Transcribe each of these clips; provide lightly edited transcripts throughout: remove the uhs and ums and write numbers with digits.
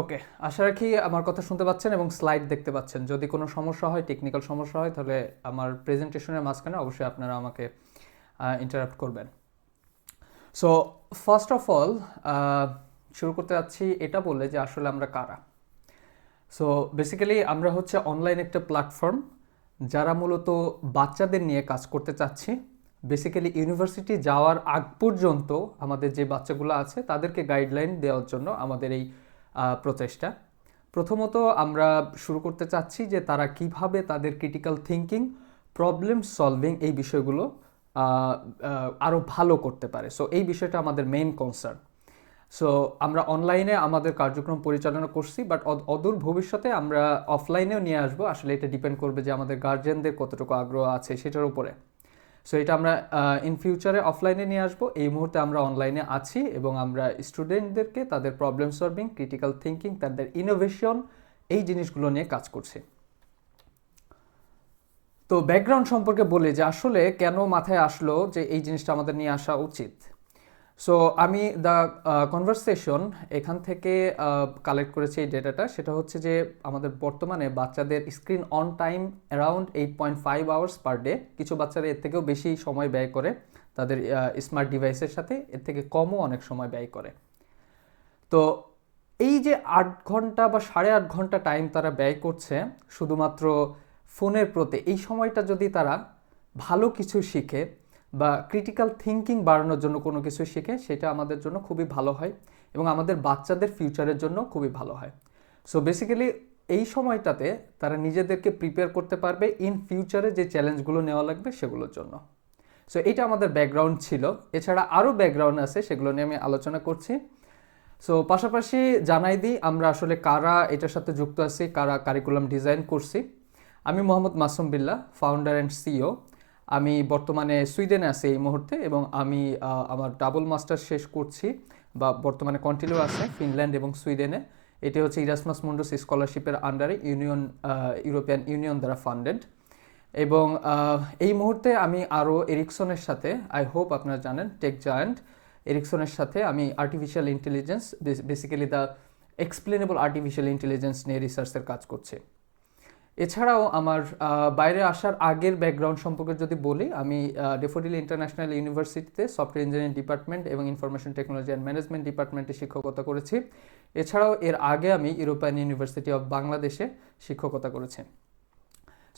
ওকে, আশা রাখি আমার কথা শুনতে পাচ্ছেন এবং স্লাইড দেখতে পাচ্ছেন। যদি কোনো সমস্যা হয়, টেকনিক্যাল সমস্যা হয়, তাহলে আমার প্রেজেন্টেশনের মাঝখানে অবশ্যই আপনারা আমাকে ইন্টারাপ্ট করবেন। সো ফার্স্ট অফ অল শুরু করতে যাচ্ছি এটা বলে যে আসলে আমরা কারা। সো বেসিক্যালি আমরা হচ্ছে অনলাইন একটা প্ল্যাটফর্ম যারা মূলত বাচ্চাদের নিয়ে কাজ করতে চাচ্ছি। বেসিক্যালি ইউনিভার্সিটি যাওয়ার আগ পর্যন্ত আমাদের যে বাচ্চাগুলো আছে তাদেরকে গাইডলাইন দেওয়ার জন্য আমাদের এই প্রচেষ্টা। প্রথমত আমরা শুরু করতে চাচ্ছি যে তারা কিভাবে তাদের ক্রিটিক্যাল থিঙ্কিং, প্রবলেম সলভিং এই বিষয়গুলো আরও ভালো করতে পারে। সো এই বিষয়টা আমাদের মেইন কনসার্ন। সো আমরা অনলাইনে আমাদের কার্যক্রম পরিচালনা করছি, বাট অদূর ভবিষ্যতে আমরা অফলাইনেও নিয়ে আসবো। আসলে এটা ডিপেন্ড করবে যে আমাদের গার্জিয়ানদের কতটুকু আগ্রহ আছে সেটার উপরে। সো এটা আমরা ইন ফিউচারে অফলাইনে নিয়ে আসবো। এই মুহূর্তে আমরা অনলাইনে আছি এবং আমরা স্টুডেন্টদেরকে তাদের প্রবলেম সলভিং, ক্রিটিক্যাল থিঙ্কিং, তাদের ইনোভেশন এই জিনিসগুলো নিয়ে কাজ করছি। তো ব্যাকগ্রাউন্ড সম্পর্কে বলি যে আসলে কেন মাথায় আসলো যে এই জিনিসটা আমাদের নিয়ে আসা উচিত। সো আমি দ্য কনভারসেশন এখান থেকে কালেক্ট করেছি এই ডেটাটা। সেটা হচ্ছে যে আমাদের বর্তমানে বাচ্চাদের screen on time around 8.5 hours per day. কিছু বাচ্চারা এর থেকেও বেশি সময় ব্যয় করে তাদের স্মার্ট ডিভাইসের সাথে, এর থেকে কমও অনেক সময় ব্যয় করে। তো এই যে 8 ঘন্টা বা 8.5 ঘন্টা টাইম তারা ব্যয় করছে শুধুমাত্র ফোনের প্রতি, এই সময়টা যদি তারা ভালো কিছু শিখে বা ক্রিটিক্যাল থিঙ্কিং বাড়ানোর জন্য কোনো কিছু শিখে, সেটা আমাদের জন্য খুবই ভালো হয় এবং আমাদের বাচ্চাদের ফিউচারের জন্য খুবই ভালো হয়। সো বেসিক্যালি এই সময়টাতে তারা নিজেদেরকে প্রিপেয়ার করতে পারবে ইন ফিউচারে যে চ্যালেঞ্জগুলো নেওয়া লাগবে সেগুলোর জন্য। সো এটা আমাদের ব্যাকগ্রাউন্ড ছিল। এছাড়া আরও ব্যাকগ্রাউন্ড আছে, সেগুলো নিয়ে আমি আলোচনা করছি। সো পাশাপাশি জানাই দিই আমরা আসলে কারা এটার সাথে যুক্ত আছি, কারা কারিকুলাম ডিজাইন করছি। আমি Mohammad Masum Billah, founder and CEO. আমি বর্তমানে সুইডেনে আছি এই মুহূর্তে এবং আমি আমার ডাবল মাস্টার শেষ করছি বা বর্তমানে কন্টিনিউ আছে ফিনল্যান্ড এবং সুইডেনে। এটি হচ্ছে ইরাসমাস মুন্ডাস স্কলারশিপের আন্ডারে ইউরোপিয়ান ইউনিয়ন দ্বারা ফান্ডেড। এবং এই মুহূর্তে আমি আরও এরিকসনের সাথে, আই হোপ আপনারা জানেন, টেক জায়ান্ট এরিকসনের সাথে আমি artificial intelligence, basically the explainable artificial intelligence নিয়ে রিসার্চের কাজ করছি। এছাড়াও আমার বাইরে আসার আগের ব্যাকগ্রাউন্ড সম্পর্কে যদি বলি, আমি ডেফোডিল ইন্টারন্যাশনাল ইউনিভার্সিটিতে সফটওয়্যার ইঞ্জিনিয়ারিং ডিপার্টমেন্ট এবং ইনফরমেশন টেকনোলজি অ্যান্ড ম্যানেজমেন্ট ডিপার্টমেন্টে শিক্ষকতা করেছি। এছাড়াও এর আগে আমি ইউরোপিয়ান ইউনিভার্সিটি অফ বাংলাদেশে শিক্ষকতা করেছি।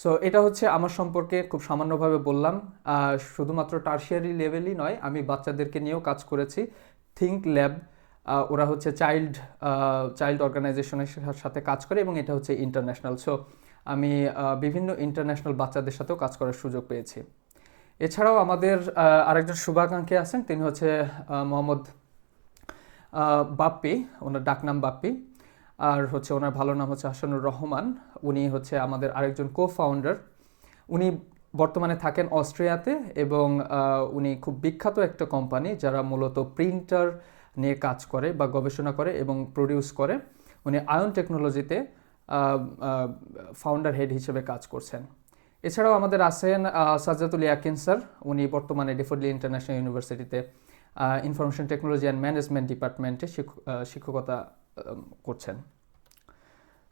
সো এটা হচ্ছে আমার সম্পর্কে খুব সামান্যভাবে বললাম। শুধুমাত্র টার্সিয়ারি লেভেলই নয়, আমি বাচ্চাদেরকে নিয়েও কাজ করেছি। থিঙ্ক ল্যাব, ওরা হচ্ছে চাইল্ড অর্গানাইজেশনের সাথে কাজ করে এবং এটা হচ্ছে ইন্টারন্যাশনাল। সো আমি বিভিন্ন ইন্টারন্যাশনাল বাচ্চাদের সাথেও কাজ করার সুযোগ পেয়েছি। এছাড়াও আমাদের আরেকজন শুভাকাঙ্ক্ষী আছেন, তিনি হচ্ছে মোহাম্মদ বাপ্পি, ওনার ডাকনাম বাপ্পি। আর হচ্ছে ওনার ভালো নাম হচ্ছে হাসানুর রহমান। উনি হচ্ছে আমাদের আরেকজন কো ফাউন্ডার। উনি বর্তমানে থাকেন অস্ট্রিয়াতে এবং উনি খুব বিখ্যাত একটা কোম্পানি যারা মূলত প্রিন্টার নিয়ে কাজ করে বা গবেষণা করে এবং প্রডিউস করে। উনি আয়ন টেকনোলজিতে ফাউন্ডার হেড হিসেবে কাজ করছেন। এছাড়াও আমাদের আছেন সাজ্জাতুল ইয়াকিন স্যার। উনি বর্তমানে ডেফোডিল ইন্টারন্যাশনাল ইউনিভার্সিটিতে ইনফরমেশন টেকনোলজি অ্যান্ড ম্যানেজমেন্ট ডিপার্টমেন্টে শিক্ষকতা করছেন।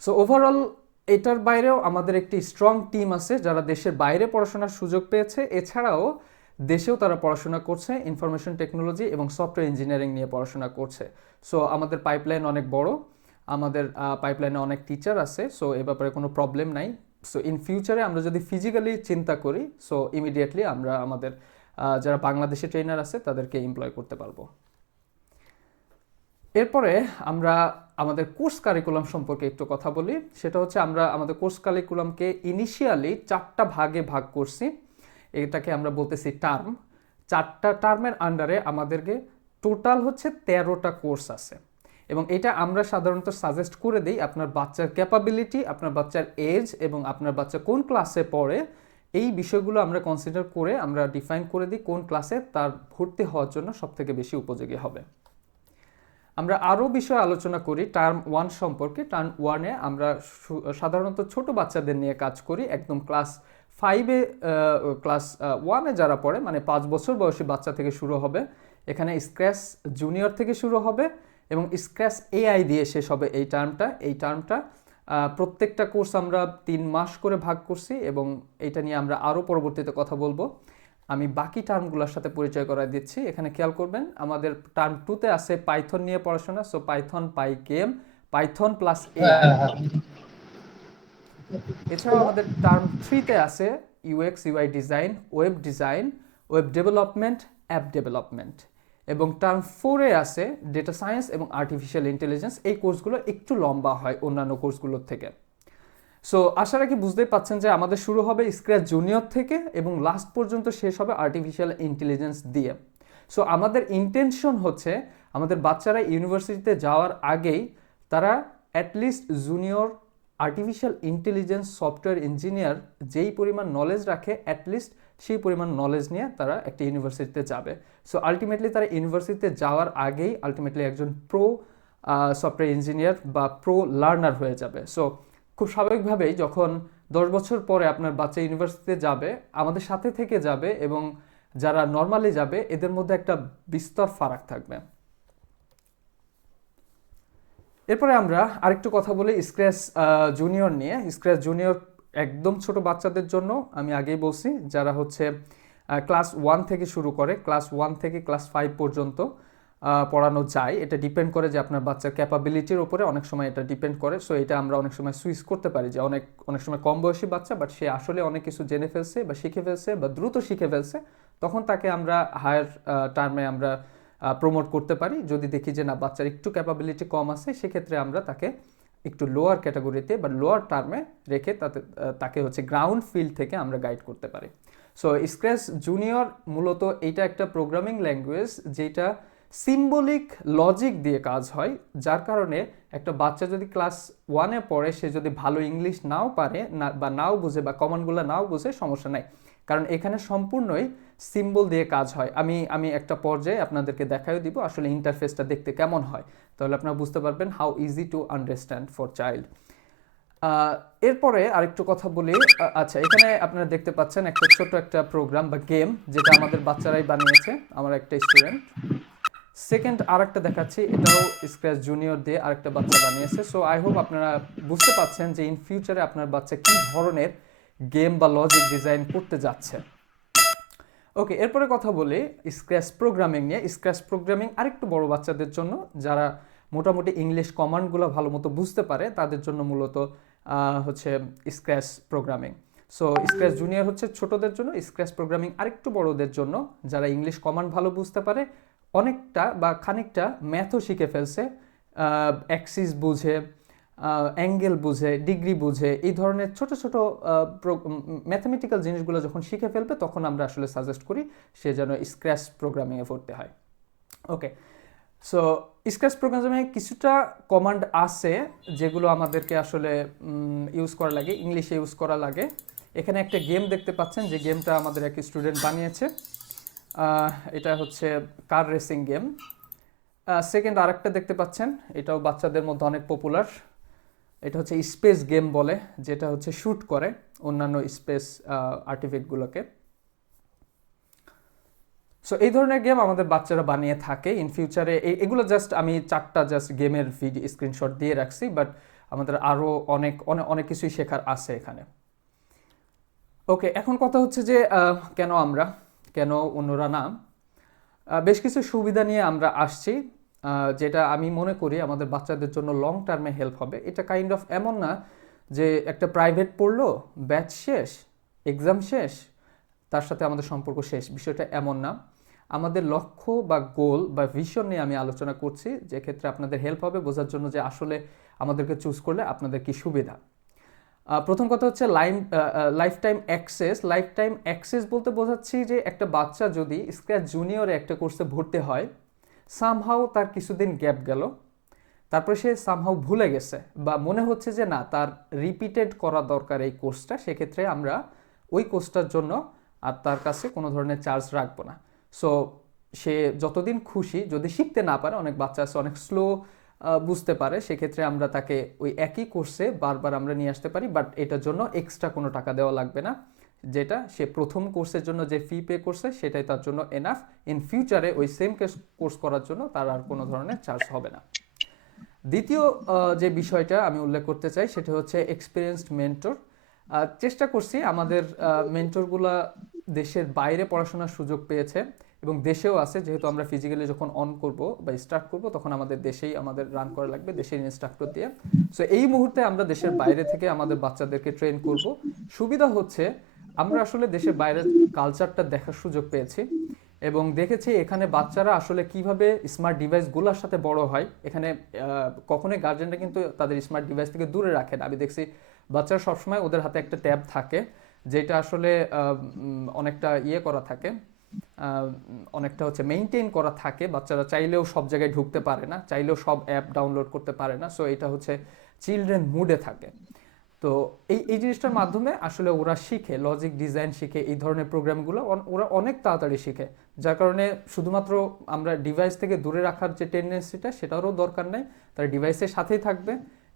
সো ওভারঅল এটার বাইরেও আমাদের একটি স্ট্রং টিম আছে যারা দেশের বাইরে পড়াশোনার সুযোগ পেয়েছে। এছাড়াও দেশেও তারা পড়াশোনা করছে, ইনফরমেশন টেকনোলজি এবং সফটওয়্যার ইঞ্জিনিয়ারিং নিয়ে পড়াশোনা করছে। সো আমাদের পাইপলাইন অনেক বড়, আমাদের পাইপলাইনে অনেক টিচার আছে। সো এ ব্যাপারে কোনো প্রবলেম নাই। সো ইন ফিউচারে আমরা যদি ফিজিক্যালি চিন্তা করি, সো ইমিডিয়েটলি আমরা আমাদের যারা বাংলাদেশে ট্রেনার আছে তাদেরকে এমপ্লয় করতে পারবো। এরপরে আমরা আমাদের কোর্স কারিকুলাম সম্পর্কে একটু কথা বলি। সেটা হচ্ছে আমরা আমাদের কোর্স কারিকুলামকে ইনিশিয়ালি 4টা ভাগে ভাগ করছি। এটাকে আমরা বলতেছি টার্ম। 4টা টার্মের আন্ডারে আমাদেরকে টোটাল হচ্ছে 13টা কোর্স আছে এবং এটা আমরা সাধারণত সাজেস্ট করে দিই আপনার বাচ্চার ক্যাপাবিলিটি, আপনার বাচ্চার এজ এবং আপনার বাচ্চা কোন ক্লাসে পড়ে, এই বিষয়গুলো আমরা কনসিডার করে আমরা ডিফাইন করে দিই কোন ক্লাসে তার ভর্তি হওয়ার জন্য সবথেকে বেশি উপযোগী হবে। আমরা আরও বিষয় আলোচনা করি টার্ম 1 সম্পর্কে। টার্ম 1-এ আমরা সাধারণত ছোট বাচ্চাদের নিয়ে কাজ করি, একদম ক্লাস 5-এ, ক্লাস 1-এ যারা পড়ে, মানে 5 বছর বয়সী বাচ্চা থেকে শুরু হবে। এখানে স্ক্র্যাচ জুনিয়র থেকে শুরু হবে এবং স্ক্র্যাচ এআই দিয়ে শেষ হবে এই টার্মটা প্রত্যেকটা কোর্স আমরা 3 মাস করে ভাগ করছি এবং এটা নিয়ে আমরা আরও পরবর্তীতে কথা বলবো। আমি বাকি টার্মগুলোর সাথে পরিচয় করায় দিচ্ছি। এখানে খেয়াল করবেন আমাদের টার্ম 2তে আছে পাইথন নিয়ে পড়াশোনা, so Python Pygame, Python plus AI. এছাড়াও আমাদের টার্ম 3তে আছে UX UI design, web development, app development. এবং টার্ম 4এ আছে ডেটা সায়েন্স এবং আর্টিফিশিয়াল ইন্টেলিজেন্স। এই কোর্সগুলো একটু লম্বা হয় অন্যান্য কোর্সগুলোর থেকে। সো আশা রাখি বুঝতেই পাচ্ছেন যে আমাদের শুরু হবে স্ক্র্যাচ জুনিয়র থেকে এবং লাস্ট পর্যন্ত শেষ হবে আর্টিফিশিয়াল ইন্টেলিজেন্স দিয়ে। সো আমাদের ইন্টেনশন হচ্ছে আমাদের বাচ্চারা ইউনিভার্সিটিতে যাওয়ার আগেই তারা at least junior artificial intelligence software engineer যেই পরিমাণ নলেজ রাখে অ্যাটলিস্ট সেই পরিমাণ নলেজ নিয়ে তারা একটা ইউনিভার্সিটিতে যাবে। সো আলটিমেটলি তারা ইউনিভার্সিটিতে যাওয়ার আগেই আলটিমেটলি একজন প্রো সফটওয়্যার ইঞ্জিনিয়ার বা প্রো লার্নার হয়ে যাবে। সো খুব স্বাভাবিকভাবেই যখন 10 বছর পরে আপনার বাচ্চা ইউনিভার্সিটিতে যাবে, আমাদের সাথে থেকে যাবে এবং যারা নর্মালি যাবে এদের মধ্যে একটা বিস্তর ফারাক থাকবে। এরপরে আমরা আরেকটু কথা বলি স্ক্র্যাচ জুনিয়র নিয়ে। স্ক্র্যাচ জুনিয়র একদম ছোট বাচ্চাদের জন্য, আমি আগেই বলছি, যারা হচ্ছে ক্লাস 1 থেকে শুরু করে, ক্লাস 1 থেকে ক্লাস 5 পর্যন্ত পড়ানো যায়। এটা ডিপেন্ড করে যে আপনার বাচ্চার ক্যাপাবিলিটির উপরে অনেক সময় এটা ডিপেন্ড করে। সো এটা আমরা অনেক সময় সুইচ করতে পারি যে অনেক সময় কম বয়সী বাচ্চা বাট সে আসলে অনেক কিছু জেনে ফেলছে বা শিখে ফেলছে বা দ্রুত শিখে ফেলছে, তখন তাকে আমরা হায়ার টার্মে আমরা প্রমোট করতে পারি। যদি দেখি যে না বাচ্চার একটু ক্যাপাবিলিটি কম আছে, সেক্ষেত্রে আমরা তাকে একটু লোয়ার ক্যাটাগরিতে বা লোয়ার টার্মে রেখে তাকে হচ্ছে গ্রাউন্ড ফিল্ড থেকে আমরা গাইড করতে পারি। সো স্ক্র্যাচ জুনিয়র মূলত এইটা একটা প্রোগ্রামিং ল্যাঙ্গুয়েজ যেটা সিম্বলিক লজিক দিয়ে কাজ হয়, যার কারণে একটা বাচ্চা যদি ক্লাস 1-এ পড়ে সে যদি ভালো ইংলিশ নাও পারে বা নাও বুঝে বা কমান্ডগুলো নাও বুঝে, সমস্যা নাই, কারণ এখানে সম্পূর্ণই সিম্বল দিয়ে কাজ হয়। আমি একটা পর্যায়ে আপনাদেরকে দেখাই দিব আসলে ইন্টারফেসটা দেখতে কেমন হয়, তাহলে আপনারা বুঝতে পারবেন how easy to understand for child. এরপরে আরেকটু কথা বলি। আচ্ছা, এখানে আপনারা দেখতে পাচ্ছেন একটা ছোট একটা প্রোগ্রাম বা গেম যেটা আমাদের বাচ্চারাই বানিয়েছে, আমার একটা স্টুডেন্ট। সেকেন্ড আরেকটা দেখাচ্ছি, এটাও স্ক্র্যাচ জুনিয়র দিয়ে আরেকটা বাচ্চা বানিয়েছে। সো আই হোপ আপনারা বুঝতে পাচ্ছেন যে ইন ফিউচারে আপনার বাচ্চা কি ধরনের গেম বা লজিক ডিজাইন করতে যাচ্ছে। ওকে, এরপরে কথা বলি স্ক্র্যাচ প্রোগ্রামিং নিয়ে। স্ক্র্যাচ প্রোগ্রামিং আরেকটু বড় বাচ্চাদের জন্য, যারা মোটামুটি ইংলিশ কমান্ডগুলো ভালো মতো বুঝতে পারে, তাদের জন্য মূলত হচ্ছে scratch programming. So scratch junior হচ্ছে ছোটদের জন্য, স্ক্র্যাচ প্রোগ্রামিং আরেকটু বড়দের জন্য, যারা ইংলিশ কমান্ড ভালো বুঝতে পারে, অনেকটা বা খানিকটা ম্যাথও শিখে ফেলছে, অ্যাক্সিস বুঝে, অ্যাঙ্গেল বুঝে, ডিগ্রি বুঝে, এই ধরনের ছোট ছোট ম্যাথামেটিক্যাল জিনিসগুলো যখন শিখে ফেলবে তখন আমরা আসলে সাজেস্ট করি সে যেন স্ক্র্যাচ প্রোগ্রামিংয়ে ভর্তি হয়। ওকে, সো স্ক্র্যাচ প্রোগ্রামিংয়ে কিছুটা কমান্ড আছে যেগুলো আমাদেরকে আসলে ইউজ করা লাগে, ইংলিশে ইউজ করা লাগে। এখানে একটা গেম দেখতে পাচ্ছেন, যে গেমটা আমাদের এক স্টুডেন্ট বানিয়েছে। এটা হচ্ছে কার রেসিং গেম। সেকেন্ড আরেকটা দেখতে পাচ্ছেন, এটাও বাচ্চাদের মধ্যে অনেক পপুলার। এটা হচ্ছে স্পেস গেম বলে, যেটা হচ্ছে শ্যুট করে অন্যান্য স্পেস আর্টিফ্যাক্টগুলোকে। সো এই ধরনের গেম আমাদের বাচ্চারা বানিয়ে থাকে ইন ফিউচারে। এগুলো জাস্ট আমি 4টা জাস্ট গেমের ভিডিও স্ক্রিনশট দিয়ে রাখছি, বাট আমাদের আরও অনেক অনেক অনেক কিছুই শেখার আছে এখানে। ওকে, এখন কথা হচ্ছে যে কেন অন্যরা না। বেশ কিছু সুবিধা নিয়ে আমরা আসছি, যেটা আমি মনে করি আমাদের বাচ্চাদের জন্য লং টার্মে হেল্প হবে। এটা কাইন্ড অফ এমন না যে একটা প্রাইভেট পড়লো, ব্যাচ শেষ, এক্সাম শেষ, তার সাথে আমাদের সম্পর্ক শেষ, বিষয়টা এমন না। আমাদের লক্ষ্য বা গোল বা ভিশন নিয়ে আমি আলোচনা করছি, যে ক্ষেত্রে আপনাদের হেল্প হবে বোঝার জন্য যে আসলে আমাদেরকে চুজ করলে আপনাদের কি সুবিধা। প্রথম কথা হচ্ছে life time access. Life time access বলতে বোঝাচ্ছি যে একটা বাচ্চা যদি স্ক্র্যাচ জুনিয়রে একটা কোর্সে ভর্তি হয়, সামহাও তার কিছুদিন গ্যাপ গেল, তারপরে সে সামহাও ভুলে গেছে বা মনে হচ্ছে যে না তার রিপিটেড করা দরকার এই কোর্সটা, সেক্ষেত্রে আমরা ওই কোর্সটার জন্য আর তার কাছে কোনো ধরনের চার্জ রাখবো না। সো সে যতদিন খুশি, যদি শিখতে না পারে, অনেক বাচ্চা আছে অনেক স্লো বুঝতে পারে, সেক্ষেত্রে আমরা তাকে ওই একই কোর্সে বারবার আমরা নিয়ে আসতে পারি, বাট এটার জন্য এক্সট্রা কোনো টাকা দেওয়া লাগবে না। যেটা সে প্রথম কোর্সের জন্য যে ফি পে করছে সেটাই তার জন্য এনাফ। ইন ফিউচারে ওই সেম কোর্স করার জন্য তার আর কোনো ধরনের চার্জ হবে না। দ্বিতীয় যে বিষয়টা আমি উল্লেখ করতে চাই সেটা হচ্ছে এক্সপিরিয়েন্সড মেন্টর। চেষ্টা করছি আমাদের মেন্টরগুলা দেশের বাইরে পড়াশোনার সুযোগ পেয়েছে এবং দেশেও আছে, যেহেতু আমরা ফিজিক্যালি যখন অন করব বা স্টার্ট করব তখন আমাদের দেশেই আমাদের রান করা লাগবে, দেশের ইনস্ট্রাক্টর দিয়ে। সো এই মুহূর্তে আমরা দেশের বাইরে থেকে আমাদের বাচ্চাদেরকে ট্রেন করব। সুবিধা হচ্ছে আমরা আসলে দেশের বাইরের কালচারটা দেখার সুযোগ পেয়েছি এবং দেখেছি এখানে বাচ্চারা আসলে কিভাবে স্মার্ট ডিভাইসগুলোর সাথে বড় হয়। এখানে কখনোই গার্জেনরা কিন্তু তাদের স্মার্ট ডিভাইস থেকে দূরে রাখে না। আমি দেখছি বাচ্চারা সবসময় ওদের হাতে একটা ট্যাব থাকে, যেটা আসলে অনেকটা ইয়ে করা থাকে, অনেকটা হচ্ছে মেনটেন করা থাকে। বাচ্চারা চাইলেও সব জায়গায় ঢুকতে পারে না, চাইলেও সব অ্যাপ ডাউনলোড করতে পারে না। সো এটা হচ্ছে চিলড্রেন মুডে থাকে। তো এই জিনিসটার মাধ্যমে আসলে ওরা শিখে, লজিক ডিজাইন শিখে, এই ধরনের প্রোগ্রামগুলো ওরা অনেক তাড়াতাড়ি শিখে। যার কারণে শুধুমাত্র আমরা ডিভাইস থেকে দূরে রাখার যে টেন্ডেন্সিটা সেটারও দরকার নেই। তারা ডিভাইসের সাথেই থাকবে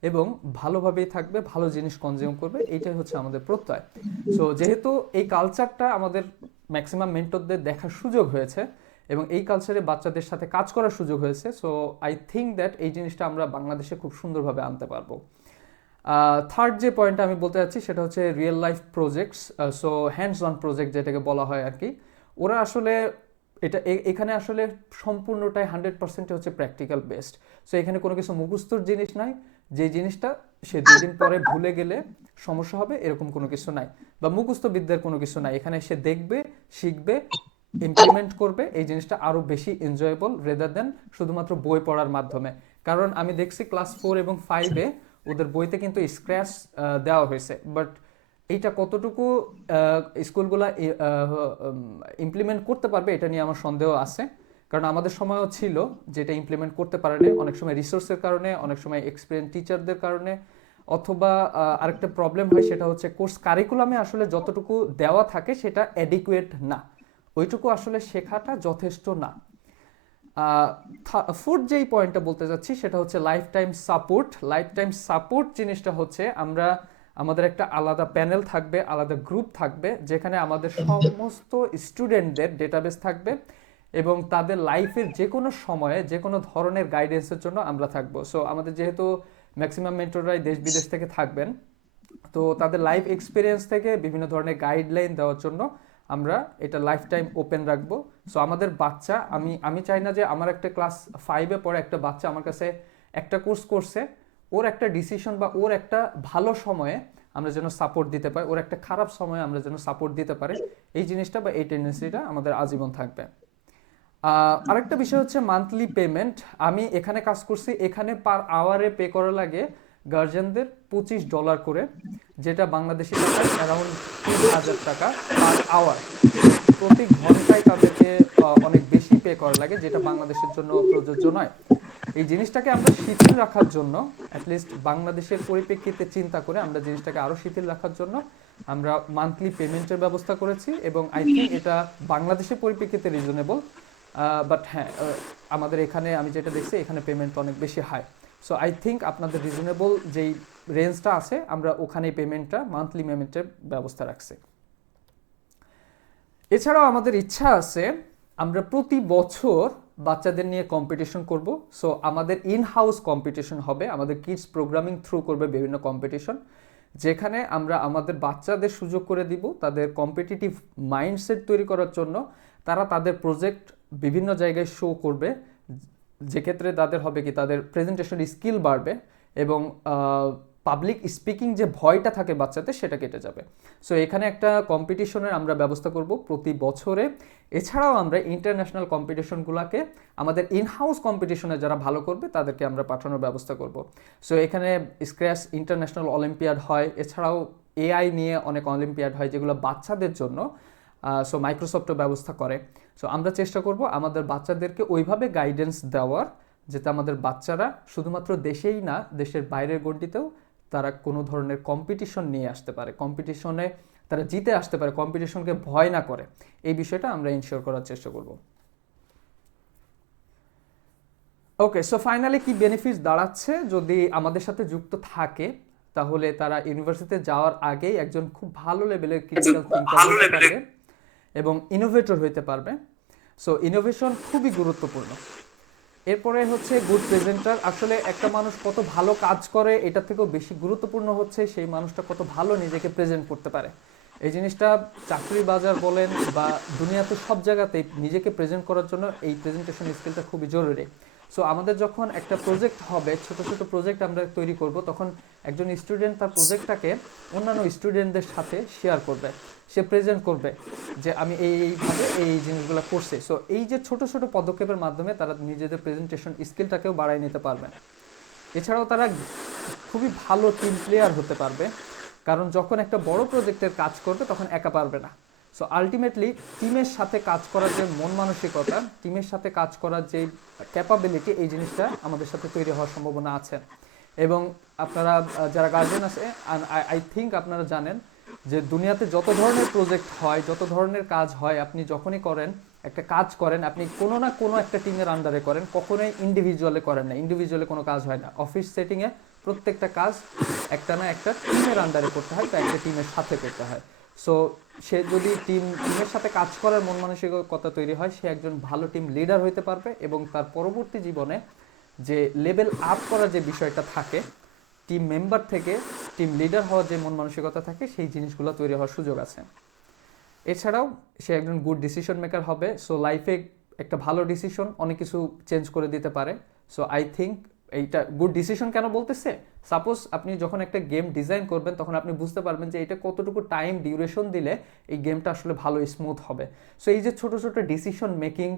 এবং ভালোভাবেই থাকবে, ভালো জিনিস কনজিউম করবে, এইটাই হচ্ছে আমাদের প্রত্যয়। সো যেহেতু এই কালচারটা আমাদের ম্যাক্সিমাম মেন্টরদের দেখার সুযোগ হয়েছে এবং এই কালচারে বাচ্চাদের সাথে কাজ করার সুযোগ হয়েছে, সো আই থিঙ্ক দ্যাট এই জিনিসটা আমরা বাংলাদেশে খুব সুন্দরভাবে আনতে পারবো। থার্ড যে পয়েন্টটা আমি বলতে চাচ্ছি সেটা হচ্ছে real life projects. So hands on project যেটাকে বলা হয় আর কি। ওরা আসলে এটা এখানে আসলে সম্পূর্ণটাই 100% হচ্ছে প্র্যাকটিক্যাল বেসড। সো এখানে কোনো কিছু মুখস্থর জিনিস নাই, যে জিনিসটা সে 2 দিন পরে ভুলে গেলে সমস্যা হবে এরকম কোনো কিছু নাই, বা মুখস্থ বিদ্যার কোনো কিছু নাই। এখানে সে দেখবে, শিখবে, ইমপ্লিমেন্ট করবে। এই জিনিসটা আরও বেশি এনজয়েবল রেদার দেন শুধুমাত্র বই পড়ার মাধ্যমে। কারণ আমি দেখছি ক্লাস 4 এবং 5-এ ওদের বইতে কিন্তু স্ক্র্যাচ দেওয়া হয়েছে, বাট এইটা কতটুকু স্কুলগুলা ইমপ্লিমেন্ট করতে পারবে এটা নিয়ে আমার সন্দেহ আছে। কারণ আমাদের সময়ও ছিল যেটা ইমপ্লিমেন্ট করতে পারেনি, অনেক সময় রিসোর্সের কারণে, অনেক সময় এক্সপিরিয়েন্স টিচারদের কারণে, অথবা আরেকটা প্রবলেম হয় সেটা হচ্ছে কোর্স কারিকুলামে আসলে যতটুকু দেওয়া থাকে সেটা অ্যাডিকুয়েট না, ওইটুকু আসলে শেখাটা যথেষ্ট না। ফোর্থ যেই পয়েন্টটা বলতে যাচ্ছি সেটা হচ্ছে life time support. Life time support জিনিসটা হচ্ছে আমরা আমাদের একটা আলাদা প্যানেল থাকবে, আলাদা গ্রুপ থাকবে, যেখানে আমাদের সমস্ত স্টুডেন্টদের ডেটাবেস থাকবে এবং তাদের লাইফের যে কোনো সময়ে যে কোনো ধরনের গাইডেন্সের জন্য আমরা থাকবো। সো আমাদের যেহেতু ম্যাক্সিমাম মেন্টররাই দেশ বিদেশ থেকে থাকবেন, তো তাদের লাইফ এক্সপিরিয়েন্স থেকে বিভিন্ন ধরনের গাইডলাইন দেওয়ার জন্য আমরা এটা লাইফ টাইম ওপেন রাখবো। সো আমাদের বাচ্চা, আমি চাই না যে আমার একটা ক্লাস 5-এ পড়ে একটা বাচ্চা আমার কাছে একটা কোর্স করছে, ওর একটা ডিসিশন বা ওর একটা ভালো সময়ে আমরা যেন সাপোর্ট দিতে পারি, ওর একটা খারাপ সময়ে আমরা যেন সাপোর্ট দিতে পারি, এই জিনিসটা বা এই টেন্ডেন্সিটা আমাদের আজীবন থাকবে। আরেকটা বিষয় হচ্ছে মান্থলি পেমেন্ট। আমি এখানে কাজ করছি, এখানে পার আওয়ারে পে করা লাগে গার্জিয়ানদের $25 করে, যেটা বাংলাদেশি টাকায় অ্যারাউন্ড 3,000 টাকা পার আওয়ার। প্রতি ঘন্টায় তাদেরকে অনেক বেশি পে করা লাগে, যেটা বাংলাদেশের জন্য প্রযোজ্য নয়। এই জিনিসটাকে আমরা শিথিল রাখার জন্য, অ্যাটলিস্ট বাংলাদেশের পরিপ্রেক্ষিতে চিন্তা করে আমরা জিনিসটাকে আরও শিথিল রাখার জন্য আমরা মান্থলি পেমেন্টের ব্যবস্থা করেছি এবং আই থিঙ্ক এটা বাংলাদেশের পরিপ্রেক্ষিতে রিজনেবল। বাট হ্যাঁ, আমাদের এখানে আমি যেটা দেখছি এখানে পেমেন্ট অনেক বেশি হাই। সো আই থিঙ্ক আপনাদের রিজনেবল যেই রেঞ্জটা আছে আমরা ওখানেই পেমেন্টটা, মান্থলি পেমেন্টের ব্যবস্থা রাখছি। এছাড়াও আমাদের ইচ্ছা আছে আমরা প্রতি বছর বাচ্চাদের নিয়ে কম্পিটিশন করব। সো আমাদের ইন হাউস কম্পিটিশন হবে, আমাদের কিডস প্রোগ্রামিং থ্রু করবে বিভিন্ন কম্পিটিশন, যেখানে আমরা আমাদের বাচ্চাদের সুযোগ করে দিব তাদের কম্পিটিটিভ মাইন্ডসেট তৈরি করার জন্য। তারা তাদের প্রজেক্ট বিভিন্ন জায়গায় শো করবে, যে ক্ষেত্রে তাদের হবে কি তাদের প্রেজেন্টেশন স্কিল বাড়বে এবং পাবলিক স্পিকিং যে ভয়টা থাকে বাচ্চাদের সেটা কেটে যাবে। সো এখানে একটা কম্পিটিশনের আমরা ব্যবস্থা করব প্রতি বছরে। এছাড়াও আমরা ইন্টারন্যাশনাল কম্পিটিশনগুলোকে আমাদের ইনহাউস কম্পিটিশনে যারা ভালো করবে তাদেরকে আমরা পাঠানোর ব্যবস্থা করব। সো এখানে স্ক্র্যাচ ইন্টারন্যাশনাল অলিম্পিয়াড হয়, এছাড়াও এআই নিয়ে অনেক অলিম্পিয়াড হয় যেগুলো বাচ্চাদের জন্য। সো মাইক্রোসফটও ব্যবস্থা করে। সো আমরা চেষ্টা করব আমাদের বাচ্চাদেরকে ওইভাবে গাইডেন্স দেওয়ার, যাতে আমাদের বাচ্চারা শুধুমাত্র দেশেই না, দেশের বাইরের গণ্ডিতেও তারা কোনো ধরনের কম্পিটিশন নিয়ে আসতে পারে, কম্পিটিশনে তারা জিতে আসতে পারে, কম্পিটিশনকে ভয় না করে। এই বিষয়টা আমরা ইনশিওর করার চেষ্টা করব। ওকে, সো ফাইনালি কি বেনিফিটস দাঁড়াচ্ছে যদি আমাদের সাথে যুক্ত থাকে? তাহলে তারা ইউনিভার্সিটিতে যাওয়ার আগেই একজন খুব ভালো লেভেলের ক্রিটিক্যাল থিঙ্কার হতে পারবে এবং ইনোভেটর হইতে পারবে। সো ইনোভেশন খুবই গুরুত্বপূর্ণ। এরপরে হচ্ছে গুড প্রেজেন্টার। আসলে একটা মানুষ কত ভালো কাজ করে এটা থেকেও বেশি গুরুত্বপূর্ণ হচ্ছে সেই মানুষটা কত ভালো নিজেকে প্রেজেন্ট করতে পারে। এই জিনিসটা চাকরির বাজার বলেন বা দুনিয়াতে সব জায়গাতেই নিজেকে প্রেজেন্ট করার জন্য এই প্রেজেন্টেশন স্কিলটা খুবই জরুরি। সো আমাদের যখন একটা প্রজেক্ট হবে, ছোট ছোট প্রজেক্ট আমরা তৈরি করব, তখন একজন স্টুডেন্ট তার প্রজেক্টটাকে অন্যান্য স্টুডেন্টদের সাথে শেয়ার করবে, সে প্রেজেন্ট করবে যে আমি এইভাবে এই জিনিসগুলো করছি। সো এই যে ছোট ছোট পদক্ষেপের মাধ্যমে তারা নিজেদের প্রেজেন্টেশন স্কিলটাকেও বাড়ায় নিতে পারবে। এছাড়াও তারা খুবই ভালো টিম প্লেয়ার হতে পারবে, কারণ যখন একটা বড় প্রজেক্টের কাজ করবে তখন একা পারবে না। সো আলটিমেটলি টিমের সাথে কাজ করার যে মন মানসিকতা, টিমের সাথে কাজ করার যে ক্যাপাবিলিটি, এই জিনিসটা আমাদের সাথে তৈরি হওয়ার সম্ভাবনা আছে। এবং আপনারা যারা গার্জিয়ান আছে, আই থিঙ্ক আপনারা জানেন যে দুনিয়াতে যত ধরনের প্রজেক্ট হয়, যত ধরনের কাজ হয়, আপনি যখনই করেন একটা কাজ করেন, আপনি কোনো না কোনো একটা টিমের আন্ডারে করেন, কখনোই ইন্ডিভিজুয়ালে করেন না। ইন্ডিভিজুয়ালে কোনো কাজ হয় না। অফিস সেটিংয়ে প্রত্যেকটা কাজ একটা না একটা টিমের আন্ডারে করতে হয় বা একটা টিমের সাথে করতে হয়। সো সে যদি টিমের সাথে কাজ করার মন মানসিকতা তৈরি হয়, সে একজন ভালো টিম লিডার হইতে পারবে এবং তার পরবর্তী জীবনে যে লেভেল আপ করার যে বিষয়টা থাকে, টিম মেম্বার থেকে টিম লিডার হওয়ার যে মন মানসিকতা থাকে, সেই জিনিসগুলো তৈরি হওয়ার সুযোগ আছে। এছাড়াও সে একজন গুড ডিসিশন মেকার হবে। সো লাইফে একটা ভালো ডিসিশন অনেক কিছু চেঞ্জ করে দিতে পারে। সো আই থিঙ্ক এইটা গুড ডিসিশন কেন বলতেছে, সাপোজ আপনি যখন একটা গেম ডিজাইন করবেন তখন আপনি বুঝতে পারবেন যে এটা কতটুকু টাইম ডিউরেশন দিলে এই গেমটা আসলে ভালো স্মুথ হবে। সো এই যে ছোট ছোট ডিসিশন মেকিং,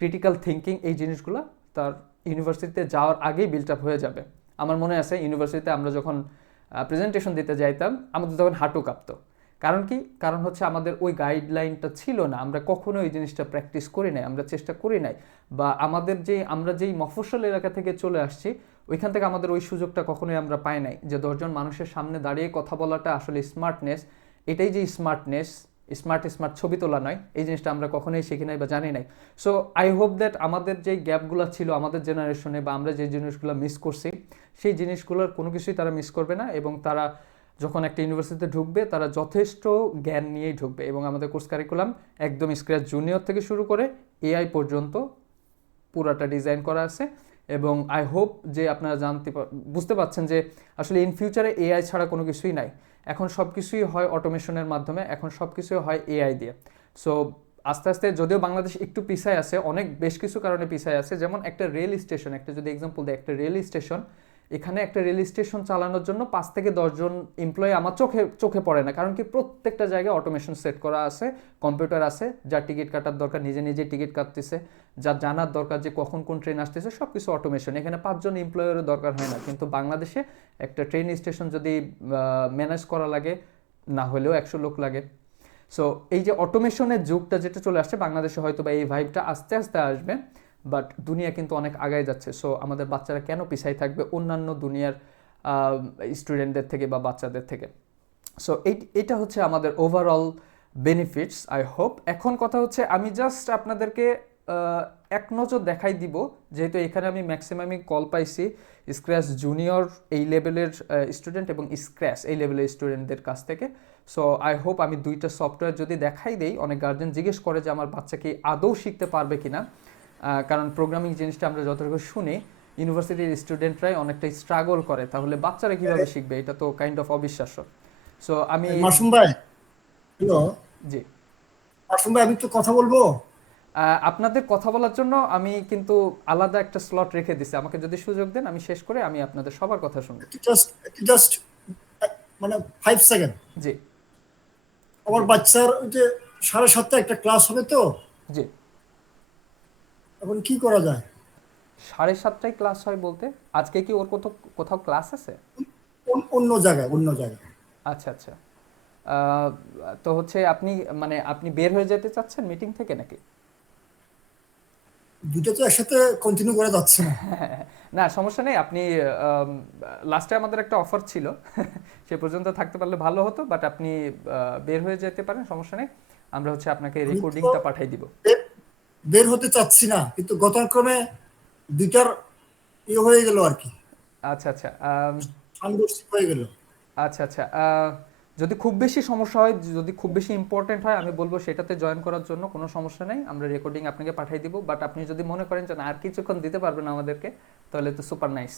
ক্রিটিক্যাল থিঙ্কিং, এই জিনিসগুলো তার ইউনিভার্সিটিতে যাওয়ার আগেই বিল্ট আপ হয়ে যাবে। আমার মনে আছে ইউনিভার্সিটিতে আমরা যখন প্রেজেন্টেশন দিতে যাইতাম, আমাদের তখন হাঁটু কাঁপতো। কারণ কি? কারণ হচ্ছে আমাদের ওই গাইডলাইনটা ছিল না, আমরা কখনো এই জিনিসটা প্র্যাকটিস করি নাই, আমরা চেষ্টা করি নাই, বা আমরা যেই মফস্বল এলাকা থেকে চলে আসছি ওইখান থেকে আমাদের ওই সুযোগটা কখনোই আমরা পাই নাই যে 10জন মানুষের সামনে দাঁড়িয়ে কথা বলাটা আসলে স্মার্টনেস। এটাই যে স্মার্টনেস, স্মার্ট ছবি তোলা নয়, এই জিনিসটা আমরা কখনোই শিখি নাই বা জানি নাই। সো আই হোপ দ্যাট আমাদের যেই গ্যাপগুলো ছিল আমাদের জেনারেশনে, বা আমরা যে জিনিসগুলো মিস করছি, সেই জিনিসগুলোর কোনো কিছুই তারা মিস করবে না। এবং তারা যখন একটা ইউনিভার্সিটিতে ঢুকবে তারা যথেষ্ট জ্ঞান নিয়েই ঢুকবে। এবং আমাদের কোর্স কারিকুলাম একদম স্ক্র্যাচ জুনিয়র থেকে শুরু করে এআই পর্যন্ত পুরাটা ডিজাইন করা আছে। এবং আই হোপ যে আপনারা বুঝতে পারছেন যে আসলে ইন ফিউচারে এআই ছাড়া কোনো কিছুই নাই। এখন সব কিছুই হয় অটোমেশনের মাধ্যমে, এখন সব কিছুই হয় এআই দিয়ে। সো আস্তে আস্তে, যদিও বাংলাদেশ একটু পিছায় আছে, অনেক বেশ কিছু কারণে পিছায় আছে, যেমন একটা রেল স্টেশন, একটা যদি এক্সাম্পল দেয়, একটা রেল স্টেশন, এখানে একটা রেল স্টেশন চালানোর জন্য 5 থেকে 10 জন এমপ্লয়ি আমার চোখে পড়ে না। কারণ কি, প্রত্যেকটা জায়গায় অটোমেশন সেট করা আছে, কম্পিউটার আছে, যার টিকিট কাটার দরকার নিজে নিজে টিকিট কাটতেছে, যার জানার দরকার যে কখন কোন ট্রেন আসতেছে, সব কিছু অটোমেশন। এখানে 5 জন এমপ্লয়েরও দরকার হয় না। কিন্তু বাংলাদেশে একটা ট্রেন স্টেশন যদি ম্যানেজ করা লাগে, না হলেও 100 লোক লাগে। সো এই যে অটোমেশনের যুগটা যেটা চলে আসছে বাংলাদেশে, হয়তো বা এই ভাইবটা আস্তে আস্তে আসবে, বাট দুনিয়া কিন্তু অনেক আগায় যাচ্ছে। সো আমাদের বাচ্চারা কেন পিছাই থাকবে অন্যান্য দুনিয়ার স্টুডেন্টদের থেকে বা বাচ্চাদের থেকে? সো এটা হচ্ছে আমাদের ওভারঅল বেনিফিটস, আই হোপ। এখন কথা হচ্ছে, আমি জাস্ট আপনাদেরকে এক নজর দেখাই দিব, যেহেতু এখানে আমি ম্যাক্সিমামই কল পাইছি স্ক্র্যাচ জুনিয়র এই লেভেলের স্টুডেন্ট এবং স্ক্র্যাচ এই লেভেলের স্টুডেন্টদের কাছ থেকে। সো আই হোপ আমি দুইটা সফটওয়্যার যদি দেখাই দেই, অনেক গার্জেন জিজ্ঞেস করে যে আমার বাচ্চা কি আদৌ শিখতে পারবে কিনা। কারণ প্রোগ্রামিং জিনিসটা আমরা যতটুকু শুনি, ইউনিভার্সিটির স্টুডেন্টরাই অনেকটা স্ট্রাগল করে, তাহলে বাচ্চারা কিভাবে শিখবে? এটা তো কাইন্ড অফ অবিশ্বাস্য। সো আমি মাসুম ভাই, হ্যালো। জি, মাসুম ভাই, আমি তো কথা বলবো। আপনাদের কথা বলার জন্য আমি কিন্তু আলাদা একটা স্লট রেখে দিছি। আমাকে যদি সুযোগ দেন, আমি শেষ করে আমি আপনাদের সবার কথা শুনবো। জাস্ট মানে 5 সেকেন্ড। জি আমার বাচ্চার ওই যে 7:30 একটা ক্লাস হবে, তো জি। এখন কি করা যায়? 7:30টায় ক্লাস হয় বলতে, আজকে কি ওর কোথাও ক্লাস আছে? অন্য জায়গায়। আচ্ছা আচ্ছা। আহ, তো হচ্ছে আপনি, মানে আপনি বের হয়ে যেতে চাচ্ছেন মিটিং থেকে নাকি? দুটো তো একসাথে কন্টিনিউ করা যাচ্ছে না। না সমস্যা নেই, আপনি লাস্টে আমাদের একটা অফার ছিল, সে পর্যন্ত থাকতে পারলে ভালো হতো, বাট আপনি বের হয়ে যেতে পারেন, সমস্যা নেই। আমরা হচ্ছে আপনাকে আমি তো রেকর্ডিংটা পাঠাই দিব। বের বের হতে চাচ্ছি না, কিন্তু গতানুক্রমে দুইটার ইয়ে হয়ে গেল আর কি, আচ্ছা আচ্ছা। সাংঘর্ষিক হয়ে গেল। আচ্ছা আচ্ছা, যদি খুব বেশি সমস্যা হয়, যদি খুব বেশি ইম্পর্টেন্ট হয়, আমি বলবো সেটাতে জয়েন করার জন্য কোনো সমস্যা নেই, আমরা রেকর্ডিং আপনাকে পাঠিয়ে দিব। বাট আপনি যদি মনে করেন যে না আর কিছুক্ষণ দিতে পারবেন আমাদেরকে, তাহলে তো সুপার নাইস।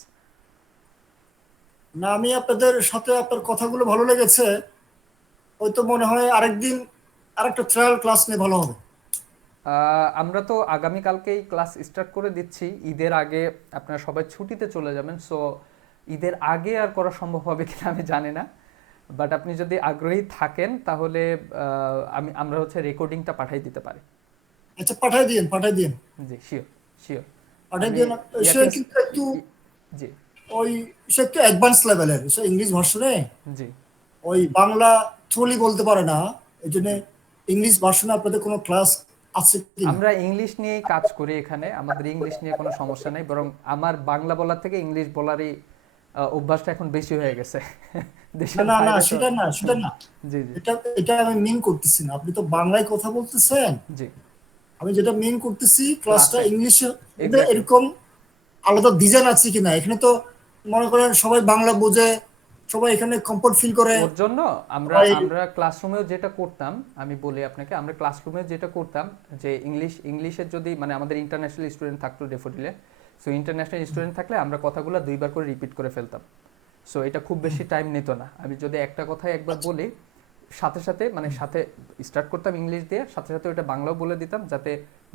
না, আমি আপনাদের সাথে আপনার কথাগুলো ভালো লেগেছে। হয়তো মনে হয় আরেকদিন আরেকটা ট্রায়াল ক্লাস নিয়ে ভালো হবে। আমরা তো আগামীকালকেই ক্লাস স্টার্ট করে দিচ্ছি, ঈদের আগে আপনারা সবাই ছুটিতে চলে যাবেন। সো ঈদের আগে আর করা সম্ভব হবে কিনা আমি জানি না, বাট আপনি যদি আগ্রহী থাকেন তাহলে আমরা হচ্ছে রেকর্ডিংটা পাঠিয়ে দিতে পারি। আচ্ছা, পাঠাই দিন, পাঠাই দিন, জি শিওর, শিওর। পাঠাই আমি দিন। সে ইয়াকিন, কিন্তু একটু জি ওই সে একটু অ্যাডভান্স লেভেলের, সে ইংলিশ ভার্সনে জি ওই বাংলা থ্রুলি বলতে পারে না। এই জন্য জি, ইংলিশ ভার্সনে আপনাদের কোনো ক্লাস আছে কিনা? আমরা ইংলিশ নিয়েই কাজ করি এখানে, আমাদের ইংলিশ নিয়ে কোনো সমস্যা নেই, বরং আমার বাংলা বলার থেকে ইংলিশ বলারই অভ্যাসটা এখন বেশি হয়ে গেছে না, দেশের না, না, বাইরে তো। সেটা না, সেটা না। জি জি এটা এটা আমি মিন করতেছি না, আপনি তো বাংলায় কথা বলতেছেন। জি, আমি যেটা মিন করতেছি ক্লাসটা ক্লাসে, ইংলিশে এক্স্যাক্টলি। এরকম আলাদা ডিজাইন আছে কিনা এখানে। তো মনে করেন সবাই বাংলা বোঝে, সবাই এখানে কমফোর্ট ফিল করে। ওর জন্য আমরা সবাই আমরা ক্লাসরুমেও যেটা করতাম, আমি বলি আপনাকে, আমরা ক্লাসরুমে যেটা করতাম যে ইংলিশের যদি মানে আমাদের ইন্টারন্যাশনাল স্টুডেন্ট থাকতো ডেফোডিলে, সো ইন্টারন্যাশনাল স্টুডেন্ট থাকলে আমরা কথাগুলো দুইবার করে রিপিট করে ফেলতাম। সো এটা খুব বেশি টাইম নিত না, আমি যদি একটা কথাই একবার আচ্ছা, বলি সাথে সাথে মানে সাথে স্টার্ট করতাম ইংলিশ দিয়ে, সাথে সাথে ওটা বাংলাও বলে দিতাম, যাতে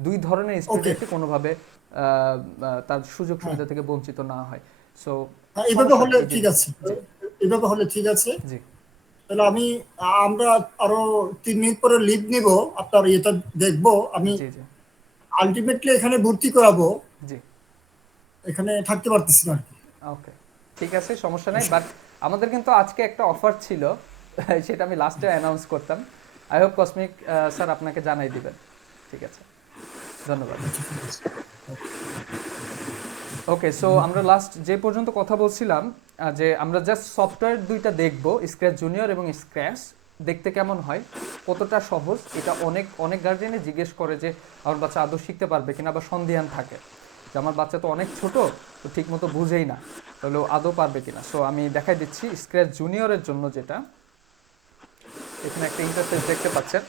দুই ধরনের ওকে। স্টুডেন্টই কোনোভাবে তার সুযোগ হ্যাঁ, সুবিধা থেকে বঞ্চিত না হয়। সো হ্যাঁ, এইভাবে সমস্যা হলে নেই এই ঠিক জিনিসটা। আছে। জি এইভাবে হলে ঠিক আছে। জি তাহলে আমরা আরো 3 মিনিট পরে লিভ নিব, আপনার এটা দেখবো আমি। জি জি আলটিমেটলি এখানে ভর্তি করাবো, জি, এখানে থাকতে পারতেছি না আর কি। ওকে, ঠিক আছে, সমস্যা নাই। বাট আমাদের কিন্তু আজকে একটা অফার ছিল সেটা আমি লাস্টে অ্যানাউন্স করতাম। আই হোপ কসমিক স্যার আপনাকে জানাই দিবেন। ঠিক আছে, ধন্যবাদ। ওকে, সো আমরা লাস্ট যে পর্যন্ত কথা বলছিলাম, যে আমরা জাস্ট সফটওয়্যার দুইটা দেখব, স্ক্র্যাচ জুনিয়র এবং স্ক্র্যাচ দেখতে কেমন হয়, কতটা সহজ। এটা অনেক অনেক গার্জিয়ানে জিজ্ঞেস করে যে আমার বাচ্চা আদৌ শিখতে পারবে কিনা, বা সন্দেহান থাকে যে আমার বাচ্চা তো অনেক ছোট, তো ঠিক মতো বুঝেই না, তাহলে ও আদৌ পারবে কিনা। সো আমি দেখাই দিচ্ছি স্ক্র্যাচ জুনিয়রের জন্য, যেটা এখানে একটা ইন্টারফেস দেখতে পাচ্ছেন।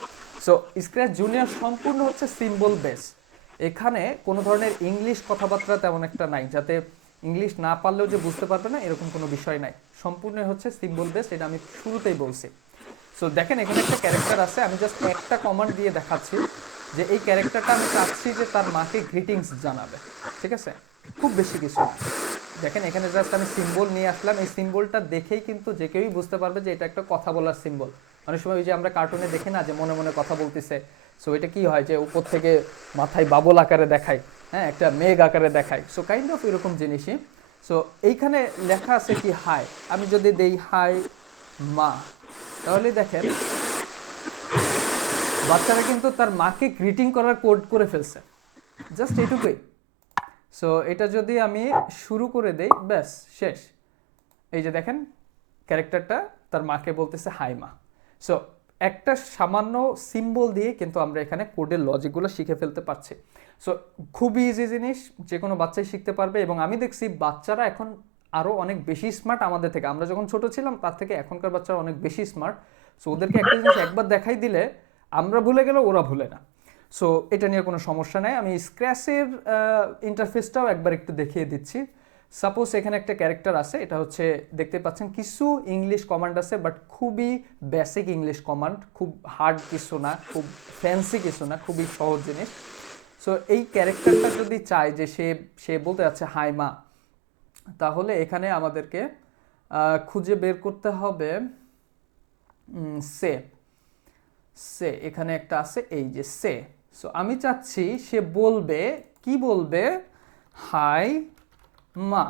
সো স্ক্র্যাচ জুনিয়র সম্পূর্ণ হচ্ছে সিম্বল বেস। এখানে কোনো ধরনের ইংলিশ কথাবার্তা তেমন একটা নাই, যাতে ইংলিশ না পারলেও যে বুঝতে পারবে না এরকম কোনো বিষয় নাই, সম্পূর্ণ হচ্ছে সিম্বল বেস, এটা আমি শুরুতেই বলছি। সো দেখেন এখানে একটা ক্যারেক্টার আছে, আমি জাস্ট একটা কমান্ড দিয়ে দেখাচ্ছি যে এই ক্যারেক্টারটা আমি চাচ্ছি যে তার মাকে গ্রিটিংস জানাবে। ঠিক আছে, খুব বেশি কিছু না। দেখেন এখানে জাস্ট আমি সিম্বল নিয়ে আসলাম, এই সিম্বলটা দেখেই কিন্তু যে কেউই বুঝতে পারবে যে এটা একটা কথা বলার সিম্বল। অনেক সময় ওই যে আমরা কার্টুনে দেখি না যে মনে মনে কথা বলতেছে, সো এটা কি হয় যে উপর থেকে মাথায় বাবল আকারে দেখায়, হ্যাঁ একটা মেঘ আকারে দেখায়, সো কাইন্ড অফ এরকম জিনিসই। সো এইখানে লেখা আছে কি হাই, আমি যদি দেই হাই মা, তাহলে দেখেন বাচ্চারা কিন্তু তার মাকে গ্রিটিং করার কোড করে ফেলছে, জাস্ট এইটুকুই। সো এটা যদি আমি শুরু করে দেই, ব্যাস শেষ। এই যে দেখেন ক্যারেক্টারটা তার মাকে বলতেছে হাই মা। সো একটা সামান্য সিম্বল দিয়ে কিন্তু আমরা এখানে কোডের লজিকগুলো শিখে ফেলতে পারছি। সো খুবই ইজি জিনিস, যে কোনো বাচ্চাই শিখতে পারবে। এবং আমি দেখছি বাচ্চারা এখন আরও অনেক বেশি স্মার্ট আমাদের থেকে, আমরা যখন ছোট ছিলাম তার থেকে এখনকার বাচ্চারা অনেক বেশি স্মার্ট। সো ওদেরকে একটা জিনিস একবার দেখাই দিলে আমরা ভুলে গেলেও ওরা ভুলে না। সো এটা নিয়ে কোনো সমস্যা নাই। আমি স্ক্র্যাচের ইন্টারফেসটাও একবার একটু দেখিয়ে দিচ্ছি। সাপোজ এখানে একটা ক্যারেক্টার আছে, এটা হচ্ছে দেখতে পাচ্ছেন কিছু ইংলিশ কমান্ড আছে, বাট খুবই বেসিক ইংলিশ কমান্ড, খুব হার্ড কিছু না, খুব ফ্যান্সি কিছু না, খুবই সহজ জিনিস। সো এই ক্যারেক্টারটা যদি চাই যে সে সে বলতে যাচ্ছে হাই মা, তাহলে এখানে আমাদেরকে খুঁজে বের করতে হবে সে। সে এখানে একটা আছে, এই যে সে। সো আমি চাচ্ছি সে বলবে, কি বলবে, হাই মা,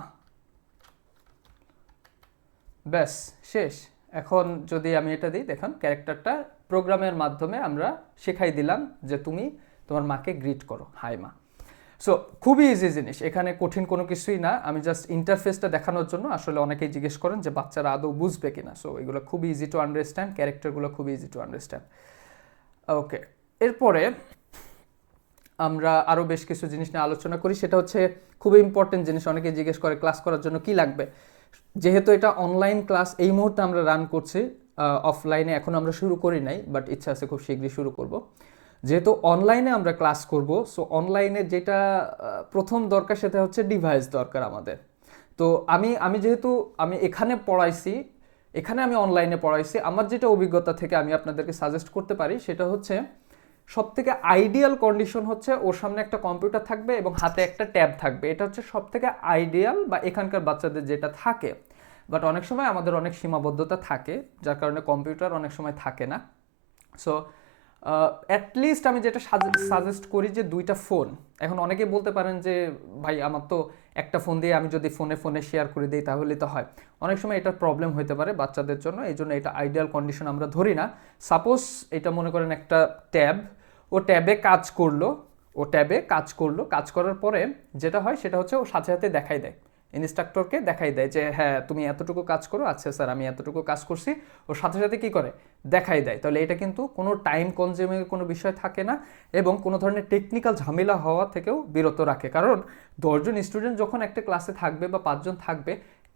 ব্যাস শেষ। এখন যদি আমি এটা দিই, দেখুন ক্যারেক্টারটা প্রোগ্রামের মাধ্যমে আমরা শেখাই দিলাম যে তুমি তোমার মাকে গ্রিট করো হাই মা। সো খুবই ইজি জিনিস, এখানে কঠিন কোনো কিছুই না। আমি জাস্ট ইন্টারফেসটা দেখানোর জন্য, আসলে অনেকেই জিজ্ঞেস করেন যে বাচ্চারা আদৌ বুঝবে কিনা, সো এগুলো খুবই ইজি টু আন্ডারস্ট্যান্ড, ক্যারেক্টারগুলো খুবই ইজি টু আন্ডারস্ট্যান্ড। ওকে, এরপরে আমরা আরও বেশ কিছু জিনিস নিয়ে আলোচনা করি, সেটা হচ্ছে খুবই ইম্পর্টেন্ট জিনিস। অনেকে জিজ্ঞেস করে ক্লাস করার জন্য কি লাগবে। যেহেতু এটা অনলাইন ক্লাস এই মুহূর্তে আমরা রান করছি, অফলাইনে এখন আমরা শুরু করি নাই, বাট ইচ্ছা আছে খুব শীঘ্রই শুরু করব। যেহেতু অনলাইনে আমরা ক্লাস করব, সো অনলাইনে যেটা প্রথম দরকার সেটা হচ্ছে ডিভাইস দরকার আমাদের। তো আমি আমি যেহেতু আমি এখানে পড়াইছি, এখানে আমি অনলাইনে পড়াইছি, আমার যেটা অভিজ্ঞতা থেকে আমি আপনাদেরকে সাজেস্ট করতে পারি সেটা হচ্ছে সব থেকে আইডিয়াল কন্ডিশন হচ্ছে ওর সামনে একটা কম্পিউটার থাকবে এবং হাতে একটা ট্যাব থাকবে। এটা হচ্ছে সব থেকে আইডিয়াল বা এখানকার বাচ্চাদের যেটা থাকে। বাট অনেক সময় আমাদের অনেক সীমাবদ্ধতা থাকে, যার কারণে কম্পিউটার অনেক সময় থাকে না। সো অ্যাটলিস্ট আমি যেটা সাজেস্ট করি যে দুইটা ফোন। এখন অনেকেই বলতে পারেন যে ভাই আমার তো একটা ফোন দিয়ে আমি যদি ফোনে ফোনে শেয়ার করে দিই তাহলে তো হয়। অনেক সময় এটা প্রবলেম হতে পারে বাচ্চাদের জন্য, এই জন্য এটা আইডিয়াল কন্ডিশন আমরা ধরি না। সাপোজ এটা মনে করেন একটা ট্যাব, ও ট্যাবে কাজ করলো, কাজ করার পরে যেটা হয় সেটা হচ্ছে ও সাথে সাথে দেখাই দেয়, ইনস্ট্রাক্টরকে দেখাই দেয় যে হ্যাঁ তুমি এতটুকু কাজ করো, আচ্ছা স্যার আমি এতটুকু কাজ করছি। ওর সাথে সাথে কি করে দেখাই দেয়। তাহলে এটা কিন্তু কোনো টাইম কনজিউমিং কোনো বিষয় থাকে না এবং কোনো ধরনের টেকনিক্যাল ঝামেলা হওয়া থেকেও বিরত রাখে। কারণ 10জন স্টুডেন্ট যখন একটা ক্লাসে থাকবে বা 5জন থাকবে,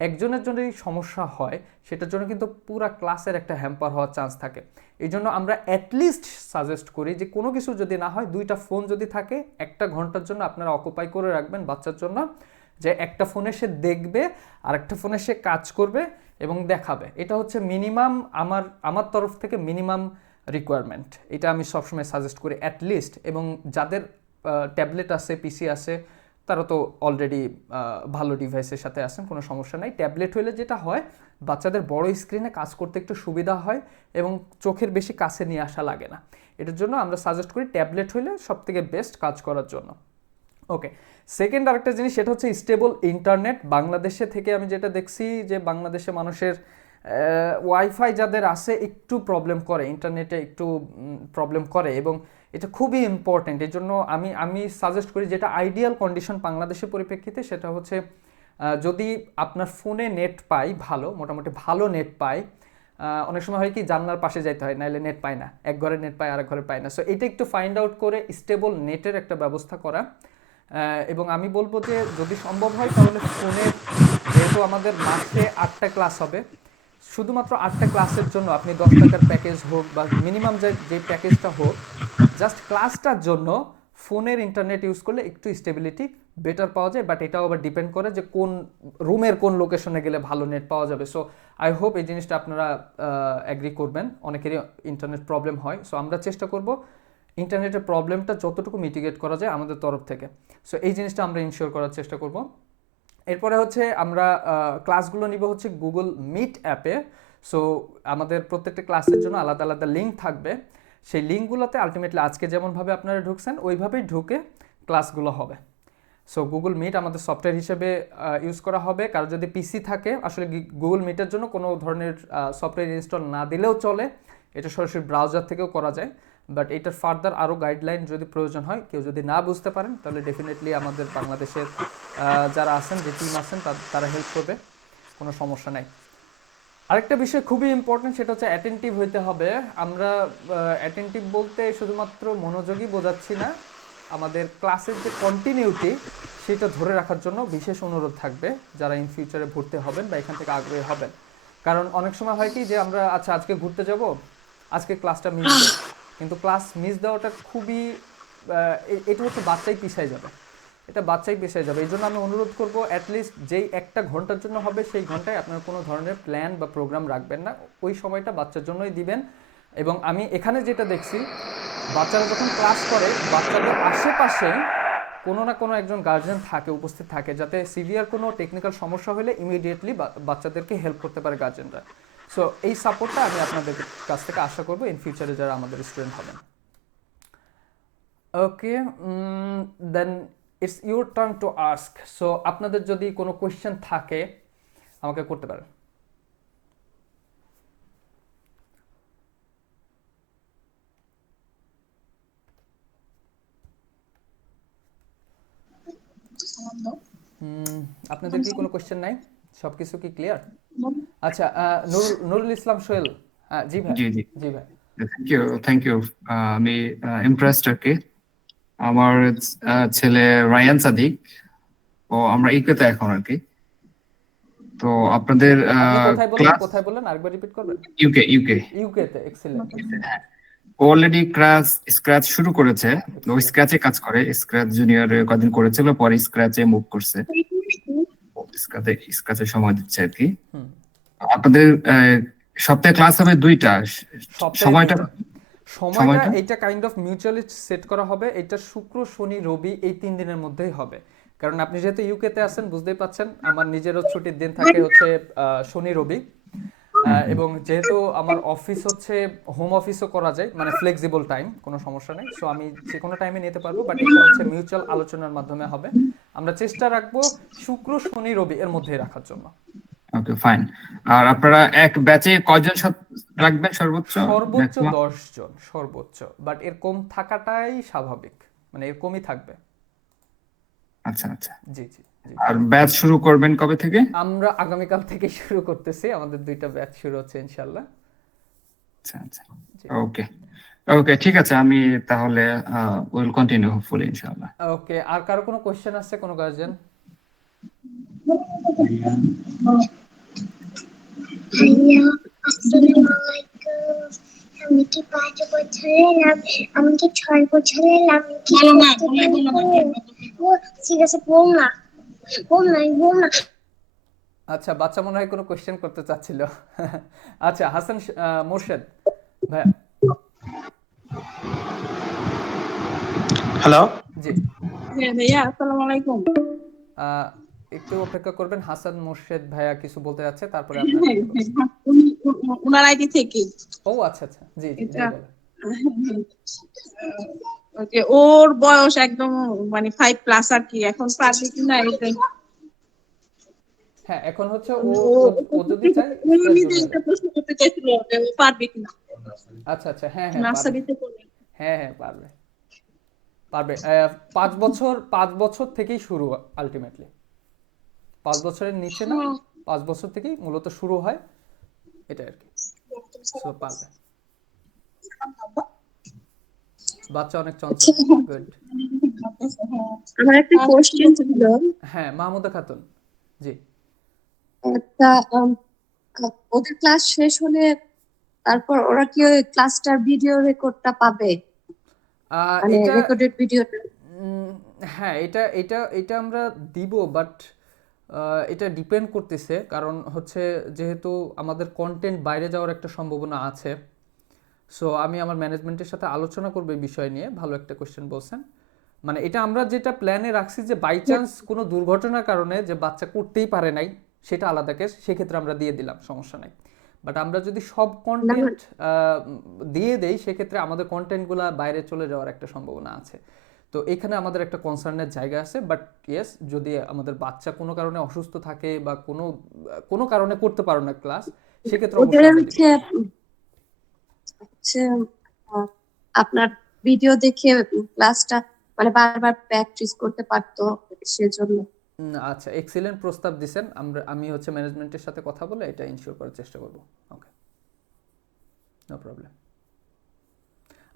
একজনের জন্য যদি সমস্যা হয় সেটার জন্য কিন্তু পুরা ক্লাসের একটা হ্যাম্পার হওয়ার চান্স থাকে। এই জন্য আমরা অ্যাটলিস্ট সাজেস্ট করি যে কোনো কিছু যদি না হয় দুইটা ফোন যদি থাকে 1 ঘন্টার জন্য আপনারা অকুপাই করে রাখবেন বাচ্চার জন্য, যে একটা ফোনে সে দেখবে আর একটা ফোনে সে কাজ করবে এবং দেখাবে। এটা হচ্ছে মিনিমাম আমার তরফ থেকে মিনিমাম রিকোয়ারমেন্ট। এটা আমি সবসময় সাজেস্ট করি অ্যাটলিস্ট। এবং যাদের ট্যাবলেট আছে, পিসি আছে, তারা তো অলরেডি ভালো ডিভাইসের সাথে আছেন, কোনো সমস্যা নাই। ট্যাবলেট হলে যেটা হয় বাচ্চাদের বড় স্ক্রিনে কাজ করতে একটু সুবিধা হয় এবং চোখের বেশি কাছে নিয়ে আসা লাগে না। এটার জন্য আমরা সাজেস্ট করি ট্যাবলেট হলে সবথেকে বেস্ট কাজ করার জন্য। ওকে, সেকেন্ড আরেকটা জিনিস সেটা হচ্ছে স্টেবল ইন্টারনেট। বাংলাদেশে থেকে আমি যেটা দেখছি যে বাংলাদেশে মানুষের ওয়াইফাই যাদের আছে একটু প্রবলেম করে, ইন্টারনেটে একটু প্রবলেম করে এবং এটা খুবই ইম্পর্টেন্ট। এই জন্য আমি সাজেস্ট করি যেটা আইডিয়াল কন্ডিশন বাংলাদেশের পরিপ্রেক্ষিতে সেটা হচ্ছে যদি আপনার ফোনে নেট পাই ভালো, মোটামুটি ভালো নেট পাই। অনেক সময় হয় কি জানলার পাশে যাইতে হয়, নাইলে নেট পায় না, এক ঘরে নেট পায় আর এক ঘরে পায় না। সো এটা একটু ফাইন্ড আউট করে স্টেবল নেটের একটা ব্যবস্থা করা। এবং আমি বলবো যে যদি সম্ভব হয় তাহলে ফোনের, যেহেতু আমাদের মাসে 8টা ক্লাস হবে, শুধুমাত্র 8টা ক্লাসের জন্য আপনি 10 টাকার প্যাকেজ হোক বা মিনিমাম যে প্যাকেজটা হোক, জাস্ট ক্লাসটার জন্য ফোনের ইন্টারনেট ইউজ করলে একটু স্টেবিলিটি বেটার পাওয়া যায়। বাট এটাও আবার ডিপেন্ড করে যে কোন রুমের কোন লোকেশনে গেলে ভালো নেট পাওয়া যাবে। সো আই হোপ এই জিনিসটা আপনারা অ্যাগ্রি করবেন। অনেকেরই ইন্টারনেট প্রবলেম হয়, সো আমরা চেষ্টা করব ইন্টারনেটের প্রবলেমটা যতটুকু মিটিগেট করা যায় আমাদের তরফ থেকে। সো এই জিনিসটা আমরা ইনশিওর করার চেষ্টা করব। এরপরে হচ্ছে আমরা ক্লাসগুলো নিব হচ্ছে গুগল মিট অ্যাপে। সো আমাদের প্রত্যেকটা ক্লাসের জন্য আলাদা আলাদা লিঙ্ক থাকবে। সেই লিঙ্কগুলোতে আলটিমেটলি আজকে যেমনভাবে আপনারা ঢুকছেন ওইভাবেই ঢুকে ক্লাসগুলো হবে। সো গুগল মিট আমাদের সফটওয়্যার হিসেবে ইউজ করা হবে। কারো যদি পিসি থাকে, আসলে গুগল মিটের জন্য কোনো ধরনের সফটওয়্যার ইনস্টল না দিলেও চলে, এটা সরাসরি ব্রাউজার থেকেও করা যায়। বাট এটার ফার্দার আরও গাইডলাইন যদি প্রয়োজন হয়, কেউ যদি না বুঝতে পারেন তাহলে ডেফিনেটলি আমাদের বাংলাদেশের যারা আছেন, যে টিম আছেন তারা হেল্প করবে, কোনো সমস্যা নাই। আরেকটা বিষয় খুবই ইম্পর্টেন্ট সেটা হচ্ছে অ্যাটেন্টিভ হইতে হবে। আমরা অ্যাটেন্টিভ বলতে শুধুমাত্র মনোযোগী বোঝাচ্ছি না, আমাদের ক্লাসের যে কন্টিনিউটি সেটা ধরে রাখার জন্য বিশেষ অনুরোধ থাকবে যারা ইন ফিউচারে ভর্তি হবেন বা এখান থেকে আগ্রহী হবেন। কারণ অনেক সময় হয় কি যে আমরা আচ্ছা আজকে ঘুরতে যাব, আজকে ক্লাসটা মিস দেব, কিন্তু ক্লাস মিস দেওয়াটা খুবই এটা হচ্ছে বাচ্চাই পিছায় যাবে, এটা বাচ্চাই পিছিয়ে যাবে। এই জন্য আমি অনুরোধ করবো অ্যাটলিস্ট যেই 1 ঘন্টার জন্য হবে সেই ঘন্টায় আপনার কোনো ধরনের প্ল্যান বা প্রোগ্রাম রাখবেন না, ওই সময়টা বাচ্চার জন্যই দিবেন। এবং আমি এখানে যেটা দেখছি, বাচ্চারা যখন ক্লাস করে বাচ্চাদের আশেপাশে কোনো না কোনো একজন গার্জিয়ান থাকে, উপস্থিত থাকে, যাতে সিভিয়ার কোনো টেকনিক্যাল সমস্যা হলে ইমিডিয়েটলি বাচ্চাদেরকে হেল্প করতে পারে গার্জিয়ানরা। সো এই সাপোর্টটা আমি আপনাদের কাছ থেকে আশা করবো ইন ফিউচারে যারা আমাদের স্টুডেন্ট হবেন। Okay, then it's your turn to ask. So আপনাদের যদি কোনো কোয়েশ্চেন থাকে আমাকে করতে পারেন। আপনাদের কি কোনো কোয়েশ্চেন নাই? সব কিছু কি ক্লিয়ার? আচ্ছা, নুরুল ইসলাম সোহেল। জি ভাই। জি জি জি ভাই। থ্যাংক ইউ আমি ইমপ্রেসড আর কি। আমার ছেলে রায়ান সাদিক, ও আমরা ইকুয়েতে এখন আর কি। তো আপনাদের আপনি কোথায় বললেন, ক্লাস কোথায় বললেন, আরেকবার রিপিট করবেন? ইউকে ইউকে ইউকে তে। এক্সিলেন্ট। অলরেডি ক্লাস স্ক্র্যাচ শুরু করেছে। ও Excellent. স্ক্র্যাচে কাজ করে, স্ক্র্যাচ জুনিয়র কদিন করেছিল, পরে স্ক্র্যাচে মুভ করছে, স্ক্র্যাচে সময় দিচ্ছে আর কি। হুম। আপনাদের সপ্তাহে ক্লাস হবে 2টা। সপ্তাহে সময়টা 2টা। সময়টা সময়টা এটা কাইন্ড অফ মিউচুয়ালি সেট করা হবে। এটা শুক্র শনি রবি এই 3 দিনের মধ্যেই হবে। কারণ আপনি যেহেতু ইউকে তে আছেন বুঝতেই পাচ্ছেন, আমার নিজেরও ছুটির দিন থাকে হচ্ছে শনি রবি। এবং যেহেতু আমার অফিস হচ্ছে হোম অফিসও করা যায়, মানে ফ্লেক্সিবল টাইম, কোনো সমস্যা নেই। সো আমি যে কোনো টাইমে নিতে পারবো, বাট এটা হচ্ছে মিউচুয়াল আলোচনার মাধ্যমে হবে। আমরা চেষ্টা রাখবো শুক্র শনি রবি এর মধ্যেই রাখার জন্য। Okay fine. আর আপনারা এক ব্যাচে কয়জন রাখবেন সর্বোচ্চ? সর্বোচ্চ maximum? 10 জন সর্বোচ্চ, বাট এর কম থাকাটাই স্বাভাবিক, মানে এর কমই থাকবে। আচ্ছা আচ্ছা। জি জি জি। আর ব্যাচ শুরু করবেন কবে থেকে? আমরা আগামীকাল থেকে শুরু করতেছি, আমাদের 2টা ব্যাচ শুরু হচ্ছে ইনশাল্লাহ। আচ্ছা আচ্ছা। জি। ওকে ওকে, ঠিক আছে। আমি তাহলে উইল কন্টিনিউ হোপফুলি ইনশাআল্লাহ। ওকে, আর কারো কোনো কোশ্চেন আছে, কোনো গার্জিয়ান? ভাইয়া আসসালামু আলাইকুম। আমি কি 5 বছরের আমি কি 6 বছরের আমি কি ঠিক আছে বল না বল না। আচ্ছা, বাচ্চা মনে হয় কোনো কোশ্চেন করতে চাচ্ছিল। আচ্ছা, হাসান মোর্শেদ ভাইয়া। হ্যালো। জি। হ্যাঁ ভাইয়া, আসসালামু আলাইকুম। একটু অপেক্ষা করবেন, হাসান মোর্শেদ ভাইয়া কিছু বলতে যাচ্ছে, তারপরে আপনার কথা বলবো। উনার আইডি থেকে ও আচ্ছা আচ্ছা, জি জি জি এটা বলেন। ওকে, ওর বয়স একদম মানে 5+ আর কি, এখন পারবে কিনা এটাই। হ্যাঁ, এখন হচ্ছে ও ও ও ও যদি চায় ও স্ক্র্যাচ নিজে জুনিয়রে। একটা প্রশ্ন করতে চাইছিল যে ও পারবে কিনা আচ্ছা আচ্ছা, হ্যাঁ হ্যাঁ পারবে। নার্সারিতে পড়ে। হ্যাঁ হ্যাঁ পারবে পারবে। 5 বছর থেকেই শুরু আলটিমেটলি। 5 বছরের নিচে না, 5 বছর থেকেই মূলত শুরু হয়, এটা আর কি। সো পারবে, বাচ্চা অনেক চঞ্চল। গুড। আমার একটা কোশ্চেন ছিল। হ্যাঁ, মাহমুদা খাতুন। জি। একটা ওদের ক্লাস শেষ হলে তারপর ওরা কি ওই ক্লাসটার ভিডিও রেকর্ডটা পাবে, মানে এটা রেকর্ডেড ভিডিওটা? উম, হ্যাঁ, এটা এটা এটা আমরা দিব, বাট এটা ডিপেন্ড করতেছে, কারণ হচ্ছে যেহেতু আমাদের কন্টেন্ট বাইরে যাওয়ার একটা সম্ভাবনা আছে। সো আমি আমার ম্যানেজমেন্টের সাথে আলোচনা করব এই বিষয় নিয়ে। ভালো একটা কোশ্চেন বলছেন। মানে এটা আমরা যেটা প্ল্যানে রাখছি যে বাই চান্স কোনো দুর্ঘটনার কারণে যে বাচ্চা করতেই পারে নাই, সেটা আলাদা কেস, সেক্ষেত্রে আমরা দিয়ে দিলাম, সমস্যা নাই। বাট আমরা যদি সব কন্টেন্ট দিয়ে দেই, সেক্ষেত্রে আমাদের কন্টেন্টগুলো বাইরে চলে যাওয়ার একটা সম্ভাবনা আছে। তো এখানে আমাদের একটা কনসার্নের জায়গা আছে। বাট ইয়েস, যদি আমাদের বাচ্চা কোনো কারণে অসুস্থ থাকে বা কোনো কোনো কারণে করতে পারো না ক্লাস, সেক্ষেত্রে ওদের অবশ্যই আমরা দিব। হচ্ছে আহ, আপনার ভিডিও দেখে ক্লাসটা মানে বারবার প্র্যাকটিস করতে পারতো, সেজন্য। আচ্ছা, এক্সিলেন্ট প্রস্তাব দিছেন। আমি হচ্ছে ম্যানেজমেন্টের সাথে কথা বলে এটা ইনশিওর করার চেষ্টা করব। ওকে, নো প্রবলেম।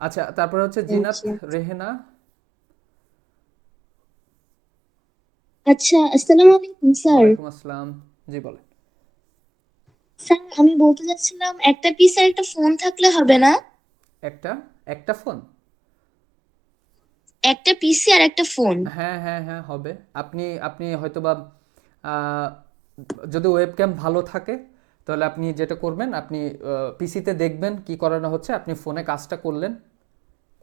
আচ্ছা, তারপরে হচ্ছে জিনাত রেহেনা। আচ্ছা, আসসালামু আলাইকুম স্যার। ওয়ালাইকুম আসসালাম। জি বলেন। স্যার, আমি বলতে চাচ্ছিলাম একটা পিস আর একটা ফোন থাকলে হবে না? একটা একটা ফোন? একটা পিসি আর একটা ফোন। হ্যাঁ হ্যাঁ হ্যাঁ হবে। আপনি আপনি হয়তোবা আহ, যদি ওয়েবক্যাম ভালো থাকে, তাহলে আপনি যেটা করবেন, আপনি পিসিতে দেখবেন কি করানো হচ্ছে, আপনি ফোনে কাজটা করলেন,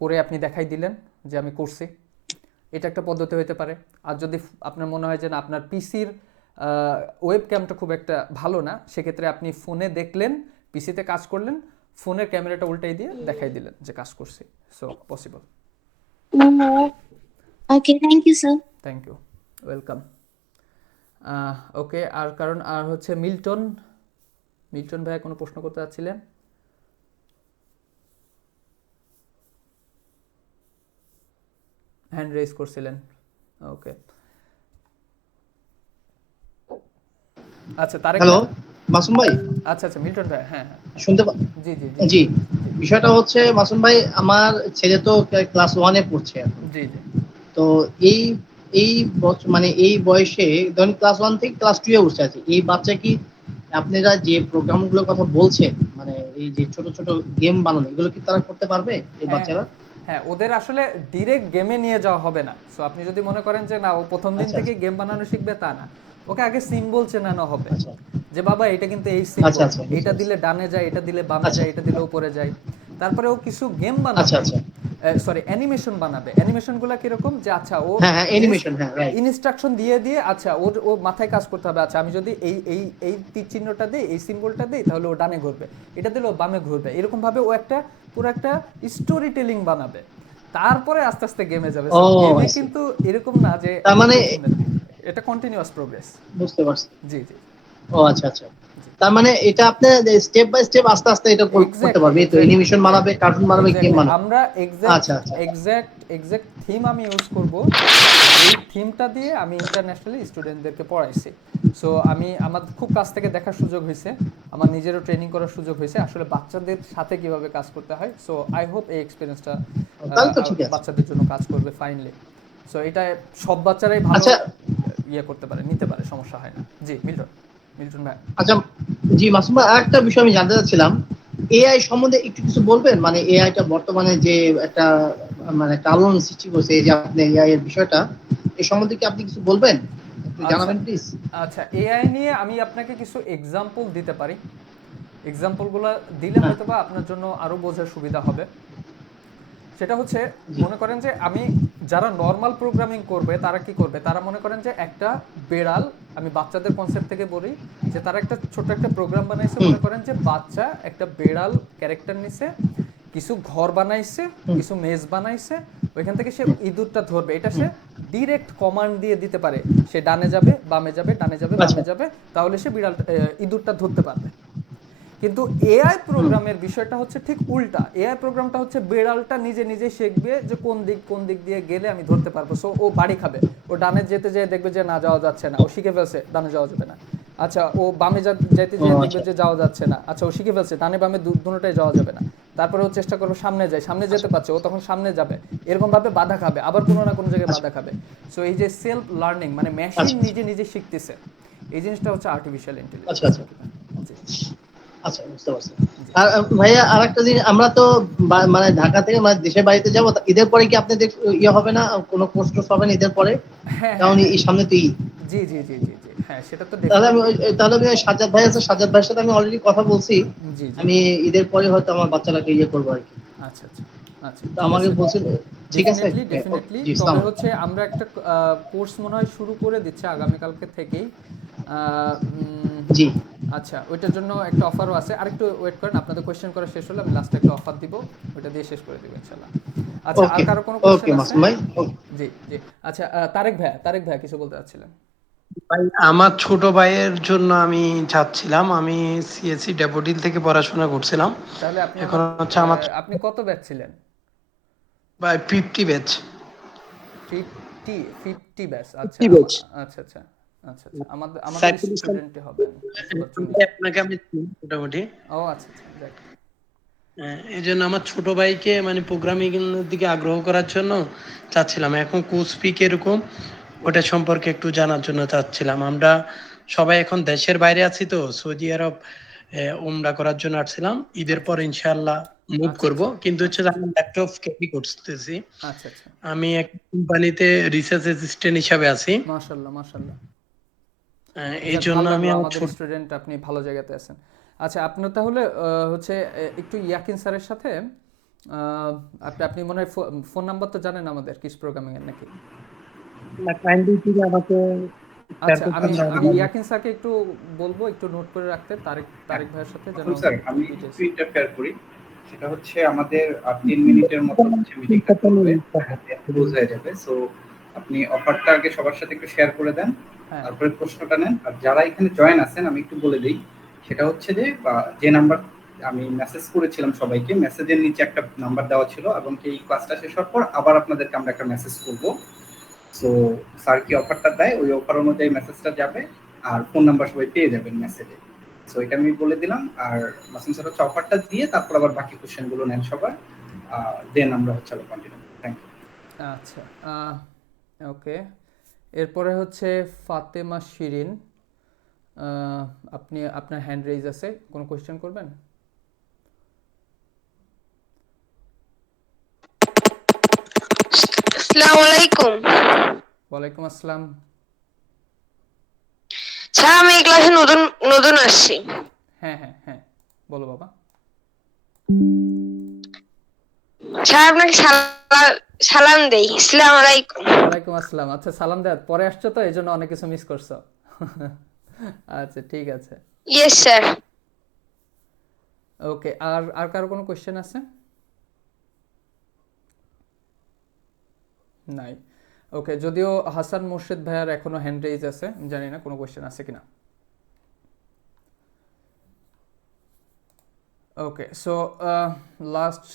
করে আপনি দেখাই দিলেন যে আমি করছি। এটা একটা পদ্ধতি হতে পারে। আর যদি আপনার মনে হয় যে না, আপনার পিসির ওয়েব ক্যামটা খুব একটা ভালো না, সেক্ষেত্রে আপনি ফোনে দেখলেন, পিসিতে কাজ করলেন, ফোনের ক্যামেরাটা উল্টাই দিয়ে দেখাই দিলেন যে কাজ করছি। So possible. Okay, thank you sir. Thank you, welcome. Okay, আর হচ্ছে মিল্টন। মিল্টন ভাইয়া কোনো প্রশ্ন করতে চাচ্ছিলেন? হ্যান্ড রেজ করছিলেন। ওকে, আচ্ছা তারেক হ্যালো ভাই। মাসুম ভাই, আচ্ছা আচ্ছা, মিল্টন ভাই, হ্যাঁ হ্যাঁ। শুনতে জি জি জি জি, জি বিষয়টা হচ্ছে মাসুম ভাই, আমার ছেলে তো ক্লাস 1-এ পড়ছে এখন। জি জি। তো এই এই মানে এই বয়সে ধরেন ক্লাস 1 থেকে ক্লাস 2 এ বসে আছে, এই বাচ্চা কি আপনারা যে প্রোগ্রামগুলোর কথা বলছেন, মানে এই যে ছোট ছোট গেম বানানো, এগুলো কি তারা করতে পারবে এই হ্যাঁ বাচ্চারা? হ্যাঁ, ওদের আসলে ডিরেক্ট গেমে নিয়ে যাওয়া হবে না। সো আপনি যদি মনে করেন যে না ও প্রথম দিন আচ্ছা থেকে আচ্ছা গেম বানানো শিখবে, তা না। ওকে আগে সিম্বল চেনানো হবে, আচ্ছা যে বাবা এটা কিন্তু এই আচ্ছা সিম্বল, আচ্ছা বুঝতে এটা পারছি। দিলে ডানে যায়, এটা দিলে বামে আচ্ছা যায়, এটা দিলে উপরে যায়। তারপরে ও কিছু গেম আচ্ছা বানাবে, আচ্ছা সরি অ্যানিমেশন বানাবে। অ্যানিমেশনগুলো কিরকম, যে আচ্ছা ও হ্যাঁ হ্যাঁ অ্যানিমেশন, হ্যাঁ রাইট। ইনস্ট্রাকশন দিয়ে দিয়ে আচ্ছা ওর ও মাথায় কাজ করতে হবে, আচ্ছা আমি যদি এই এই এই তীর চিহ্নটা দিই, এই সিম্বলটা দিই, তাহলে ও ডানে ঘুরবে, এটা দিলে ও বামে ঘুরবে। এরকম ভাবে ও একটা পুরো একটা স্টোরি টেলিং বানাবে, তারপরে আস্তে আস্তে গেমে যাবে। ও সো গেমে আই সি। কিন্তু এরকম না যে তার আপনি মানে প্রথমে, এটা কন্টিনিউয়াস প্রোগ্রেস। বুঝতে পারছি। জি জি ও আচ্ছা আচ্ছা। জি, তার মানে এটা আপনি স্টেপ বাই স্টেপ আস্তে আস্তে এটা করতে এক্স্যাক্টলি পারবে, এই তো এক্স্যাক্টলি অ্যানিমেশন বানাবে, কার্টুন বানাবে, গেম এক্স্যাক্টলি বানাবে। আমরা আচ্ছা আচ্ছা এক্স্যাক্ট থিম আমি ইউজ করব, এই থিমটা দিয়ে আমি ইন্টারন্যাশনালি স্টুডেন্টদেরকে পড়াইছি। সো আমি আমার খুব কাছ থেকে দেখার সুযোগ হয়েছে, আমার নিজেরও ট্রেনিং করার সুযোগ হয়েছে আসলে বাচ্চাদের সাথে কিভাবে কাজ করতে হয়। সো আই হোপ এই এক্সপিরিয়েন্সটা তাহলে তো ঠিক আছে। বাচ্চাদের জন্য কাজ করবে ফাইনলি। সো এটা সব বাচ্চারাই ভালো আচ্ছা ইয়ে করতে পারে, নিতে পারে, সমস্যা হয় না। জি মিল্টন, মিল্টন ভাই। আচ্ছা, জি মাসুম ভাই, আরেকটা বিষয় আমি জানতে চাচ্ছিলাম, এআই সম্বন্ধে একটু কিছু বলবেন? মানে এআইটা বর্তমানে যে একটা মানে একটা আলোড়ন সৃষ্টি করছে, এই যে আপনি এআই এর বিষয়টা, এই সম্বন্ধে কি আপনি কিছু বলবেন? একটু আচ্ছা জানাবেন প্লিজ। আচ্ছা, এআই নিয়ে আমি আপনাকে কিছু এক্সাম্পল দিতে পারি। এক্সাম্পলগুলো দিলে হ্যাঁ হয়তোবা আপনার জন্য আরো বোঝার সুবিধা হবে। সেটা হচ্ছে, জি মনে করেন যে আমি, যারা নর্মাল প্রোগ্রামিং করবে তারা কি করবে, তারা মনে করেন যে একটা বেড়াল, আমি বাচ্চাদের কনসেপ্ট থেকে বলি, যে তারা একটা ছোট একটা প্রোগ্রাম বানাইছে। হুম মনে করেন যে বাচ্চা একটা বেড়াল ক্যারেক্টার নিছে, কিছু ঘর বানাইছে, হুম কিছু মেজ বানাইছে, ওইখান থেকে সে ইঁদুরটা ধরবে, এটা সে হুম ডিরেক্ট কমান্ড দিয়ে দিতে পারে। সে ডানে যাবে, বামে যাবে, ডানে যাবে, আচ্ছা বামে যাবে, তাহলে সে বিড়াল ইঁদুরটা ধরতে পারবে। কিন্তু এআই হুম প্রোগ্রামের বিষয়টা হচ্ছে ঠিক উল্টা। এআই প্রোগ্রামটা হচ্ছে বেড়ালটা নিজে নিজে শিখবে যে কোন দিক দিয়ে গেলে আমি ধরতে পারবো। সো ও বাড়ি খাবে, ও ডানে যেতে যেয়ে দেখবে যে না যাওয়া যাচ্ছে না, ও শিখে ফেলছে ডানে যাওয়া যাবে না। আচ্ছা ও বামে যেতে ও যেয়ে দেখবে আচ্ছা যে যাওয়া যাচ্ছে না, আচ্ছা ও শিখে ফেলছে ডানে বামে দুটোটাই যাওয়া যাবে না। তারপরে ও চেষ্টা করবে সামনে যায়, সামনে যেতে আচ্ছা পারছে, ও তখন সামনে যাবে। এরকম ভাবে বাধা খাবে, আবার কোনো না কোনো জায়গায় আচ্ছা বাধা খাবে। সো এই যে সেলফ লার্নিং, মানে মেশিন আচ্ছা নিজে নিজে শিখতেছে, এই জিনিসটা হচ্ছে আর্টিফিশিয়াল আচ্ছা ইন্টেলিজেন্স। আচ্ছা জি আচ্ছা বুঝতে পারছি। জি। আর ভাইয়া আরেকটা জিনিস, আমরা তো মানে ঢাকা থেকে মানে দেশের বাড়িতে যাবো, তা ঈদের পরে কি আপনাদের ইয়ে হবে না, কোনো কোর্স টোর্স হবে না ঈদের পরে? হ্যাঁ কারণ হ্যাঁ হ্যাঁ, এই সামনে তো ঈদ। জি জি জি জি জি, হ্যাঁ সেটা তো তাহলে আমি ডেফিনেটলি। তাহলে আমি ওই সাজ্জাদ ভাই আছে, সাজ্জাদ ভাইয়ের সাথে আমি অলরেডি কথা বলছি। জি জি, আমি ঈদের পরে হয়তো আমার বাচ্চাটাকে ইয়ে করবো আর কি। আচ্ছা আচ্ছা আচ্ছা, তো ঠিক আমাকে আছে। বলছিল ঠিক আছে। ডেফিনেটলি হ্যাঁ, ডেফিনেটলি, জি তবে ইসলাম। হচ্ছে আমরা একটা কোর্স মনে হয় শুরু করে দিচ্ছে আগামীকালকে থেকেই। আহ, উম, জি আচ্ছা, ওইটার জন্য একটা অফারও আছে। আরেকটু ওয়েট করেন, আপনাদের কোয়েশ্চেন করা শেষ হলে আমি লাস্টে একটা অফার দিব, ওইটা দিয়ে শেষ করে দিব ইনশাল্লাহ। আচ্ছা, আর ওকে কারো কোনো ওকে কোয়েশ্চেন আছে? মাসুম ভাই okay। জি জি। আচ্ছা, তারেক ভাইয়া কিছু বলতে চাচ্ছিলেন? ভাই, আমার ছোট ভাইয়ের জন্য আমি চাচ্ছিলাম, আমি সিএসসি ড্যাফোডিল থেকে পড়াশোনা করছিলাম। তাহলে আপনি এখন আমার, হচ্ছে আমার আপনি কত ব্যাচ ছিলেন? ভাই 50 ব্যাচ। 50 ব্যাচ, আচ্ছা 50 ব্যাচ। আচ্ছা আচ্ছা আচ্ছা আচ্ছা, আমাদের সাইফুল ইসলাম স্টুডেন্টই হবেন অথবা জুনিয়র। আপনাকে আমি চিনি মোটামুটি। ও আচ্ছা আচ্ছা, যাক। এই জন্য আমার ছোট ভাইকে মানে প্রোগ্রামিং এর দিকে আগ্রহ করার জন্য চাচ্ছিলাম। এখন কোর্স ফি কিরকম ওটা সম্পর্কে একটু জানার জন্য চাচ্ছিলাম। আমরা সবাই এখন দেশের বাইরে আছি, তো সৌদি আরব উমরা করার জন্য আসছিলাম। ঈদের আচ্ছা পর ইনশাআল্লাহ মুভ আচ্ছা করব, আচ্ছা কিন্তু হচ্ছে আচ্ছা যে আমি ল্যাপটপ ক্যারি করতেছি। আচ্ছা আচ্ছা, আমি এক কোম্পানিতে রিসার্চ অ্যাসিস্ট্যান্ট হিসাবে আছি। মাশাল্লাহ মাশাল্লাহ। এই যাক, জন্য ভালো আমি লাগলো, আমার আমাদের ছোট স্টুডেন্ট, আপনি ভালো জায়গাতে আছেন। আচ্ছা, আপনার তাহলে হচ্ছে একটু ইয়াকিন স্যারের সাথে আহ, আপনি মনে হয় ফোন নাম্বার তো জানেন আমাদের কিস প্রোগ্রামিং এর নাকি? কাইন্ডলি থেকে আমাকে আচ্ছা, শেয়ার আমি করতে আমি হবে। ইয়াকিন স্যারকে একটু বলবো একটু নোট করে রাখতে, তারেক ভাইয়ের সাথে যেন আসল স্যার আমি ডিটেলস। একটু ইন্টারফেয়ার করি। সেটা হচ্ছে আমাদের 3 মিনিটের মতো হচ্ছে মিটিংটা চলবে, ক্লোজ হয়ে যাবে। সো আপনি অফারটা আগে সবার সাথে একটু শেয়ার করে দেন, হ্যাঁ তারপরে প্রশ্নটা নেন। আর যারা এখানে জয়েন আছেন আমি একটু বলে দিই, সেটা হচ্ছে যে যে নাম্বার আমি মেসেজ করেছিলাম সবাইকে, মেসেজের নিচে একটা নাম্বার দেওয়া ছিল, এবং এই ক্লাসটা শেষ হওয়ার পর আবার আপনাদেরকে আমরা একটা মেসেজ করব। সো স্যার কি অফারটা দেয় ওই অফার অনুযায়ী মেসেজটা যাবে, আর ফোন নাম্বার সবাই পেয়ে যাবেন মেসেজে। সো এটা আমি বলে দিলাম। আর মাসুম স্যার হচ্ছে অফারটা দিয়ে তারপর আবার বাকি কোশ্চেন গুলো নেন সবার, দেন আমরা হচ্ছে আবার কন্টিনিউ। Thank you. আচ্ছা, ওকে। এরপরে হচ্ছে ফাতেমা শিরিন, আপনি আপনার হ্যান্ড রেজ আছে, কোনো কোয়েশ্চেন করবেন? আসসালামু আলাইকুম। ওয়ালাইকুম আসসালাম। স্যার আমি এই ক্লাসে নতুন নতুন আসছি। হ্যাঁ হ্যাঁ হ্যাঁ, বলো বাবা। স্যার আপনাকে সালাম দেই। আসসালামু আলাইকুম। ওয়ালাইকুম আসসালাম। আচ্ছা, সালাম দেওয়ার পরে আসছো তো, এই জন্য অনেক কিছু মিস করছো। আচ্ছা ঠিক আছে, ইয়েস স্যার। ওকে। আর আর কারো কোনো কোয়েশ্চেন আছে? নাই। ওকে, যদিও হাসান মুর্শিদ ভাইয়ার এখনো হ্যান্ড রেজ আছে, আমি জানি না কোনো কোয়েশ্চেন আছে কিনা। ওকে, সো লাস্ট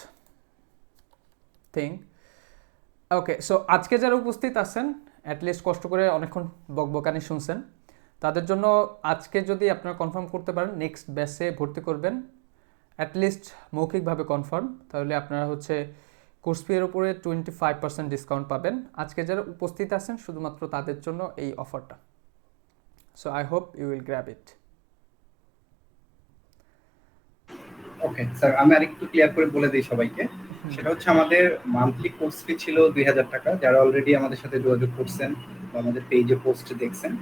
থিং। ওকে, সো আজকে যারা উপস্থিত আছেন, অ্যাটলিস্ট কষ্ট করে অনেকক্ষণ বকবকানি শুনছেন, তাদের জন্য আজকে যদি আপনারা কনফার্ম করতে পারেন নেক্সট ব্যাচে ভর্তি করবেন, অ্যাটলিস্ট মৌখিকভাবে কনফার্ম, তাহলে আপনারা হচ্ছে কোর্স ফি-এর উপরে 25% ডিসকাউন্ট পাবেন। আজকে যারা উপস্থিত আছেন শুধুমাত্র তাদের জন্য এই অফারটা। So I hope you will grab it. Okay sir, আমি আরেকটু ক্লিয়ার করে বলে দিই সবাইকে। সেটা হচ্ছে আমাদের মান্থলি কোর্স ফি ছিল 2000 টাকা, যারা অলরেডি আমাদের সাথে যোগাযোগ করছেন বা আমাদের পেজে পোস্ট দেখছেন।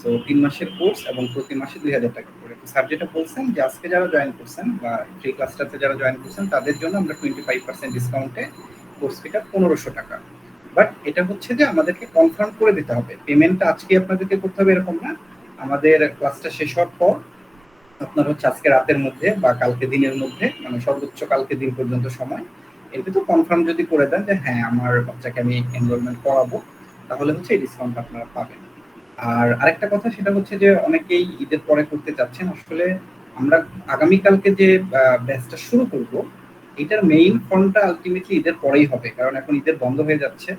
তো 3 মাসের কোর্স এবং প্রতি মাসে 2000 টাকা করে। তো স্যার যেটা বলছেন যে আজকে যারা জয়েন করছেন বা ফ্রি ক্লাসটাতে যারা জয়েন করছেন তাদের জন্য আমরা 25% ডিসকাউন্টে কোর্স ফিটা 1500 টাকা। বাট এটা হচ্ছে যে আমাদেরকে কনফার্ম করে দিতে হবে, পেমেন্টটা আজকে আপনাদেরকে করতে হবে এরকম না। আমাদের ক্লাসটা শেষ হওয়ার পর আপনার হচ্ছে আজকে রাতের মধ্যে বা কালকে দিনের মধ্যে, মানে সর্বোচ্চ কালকে দিন পর্যন্ত সময়, এর ভিতর কনফার্ম যদি করে দেন যে হ্যাঁ আমার বাচ্চাকে আমি এনরোলমেন্ট করাবো, তাহলে হচ্ছে এই ডিসকাউন্ট আপনারা পাবেন। আর আরেকটা কথা, সেটা হচ্ছে যে অনেকেই ঈদের পরে করতে চাচ্ছেন। আসলে আমরা আগামীকালকে যে ব্যাচটা শুরু করব, এটার মেইন ফর্মটা আলটিমেটলি ঈদের পরেই হবে, কারণ এখন ঈদের বন্ধ হয়ে যাচ্ছে।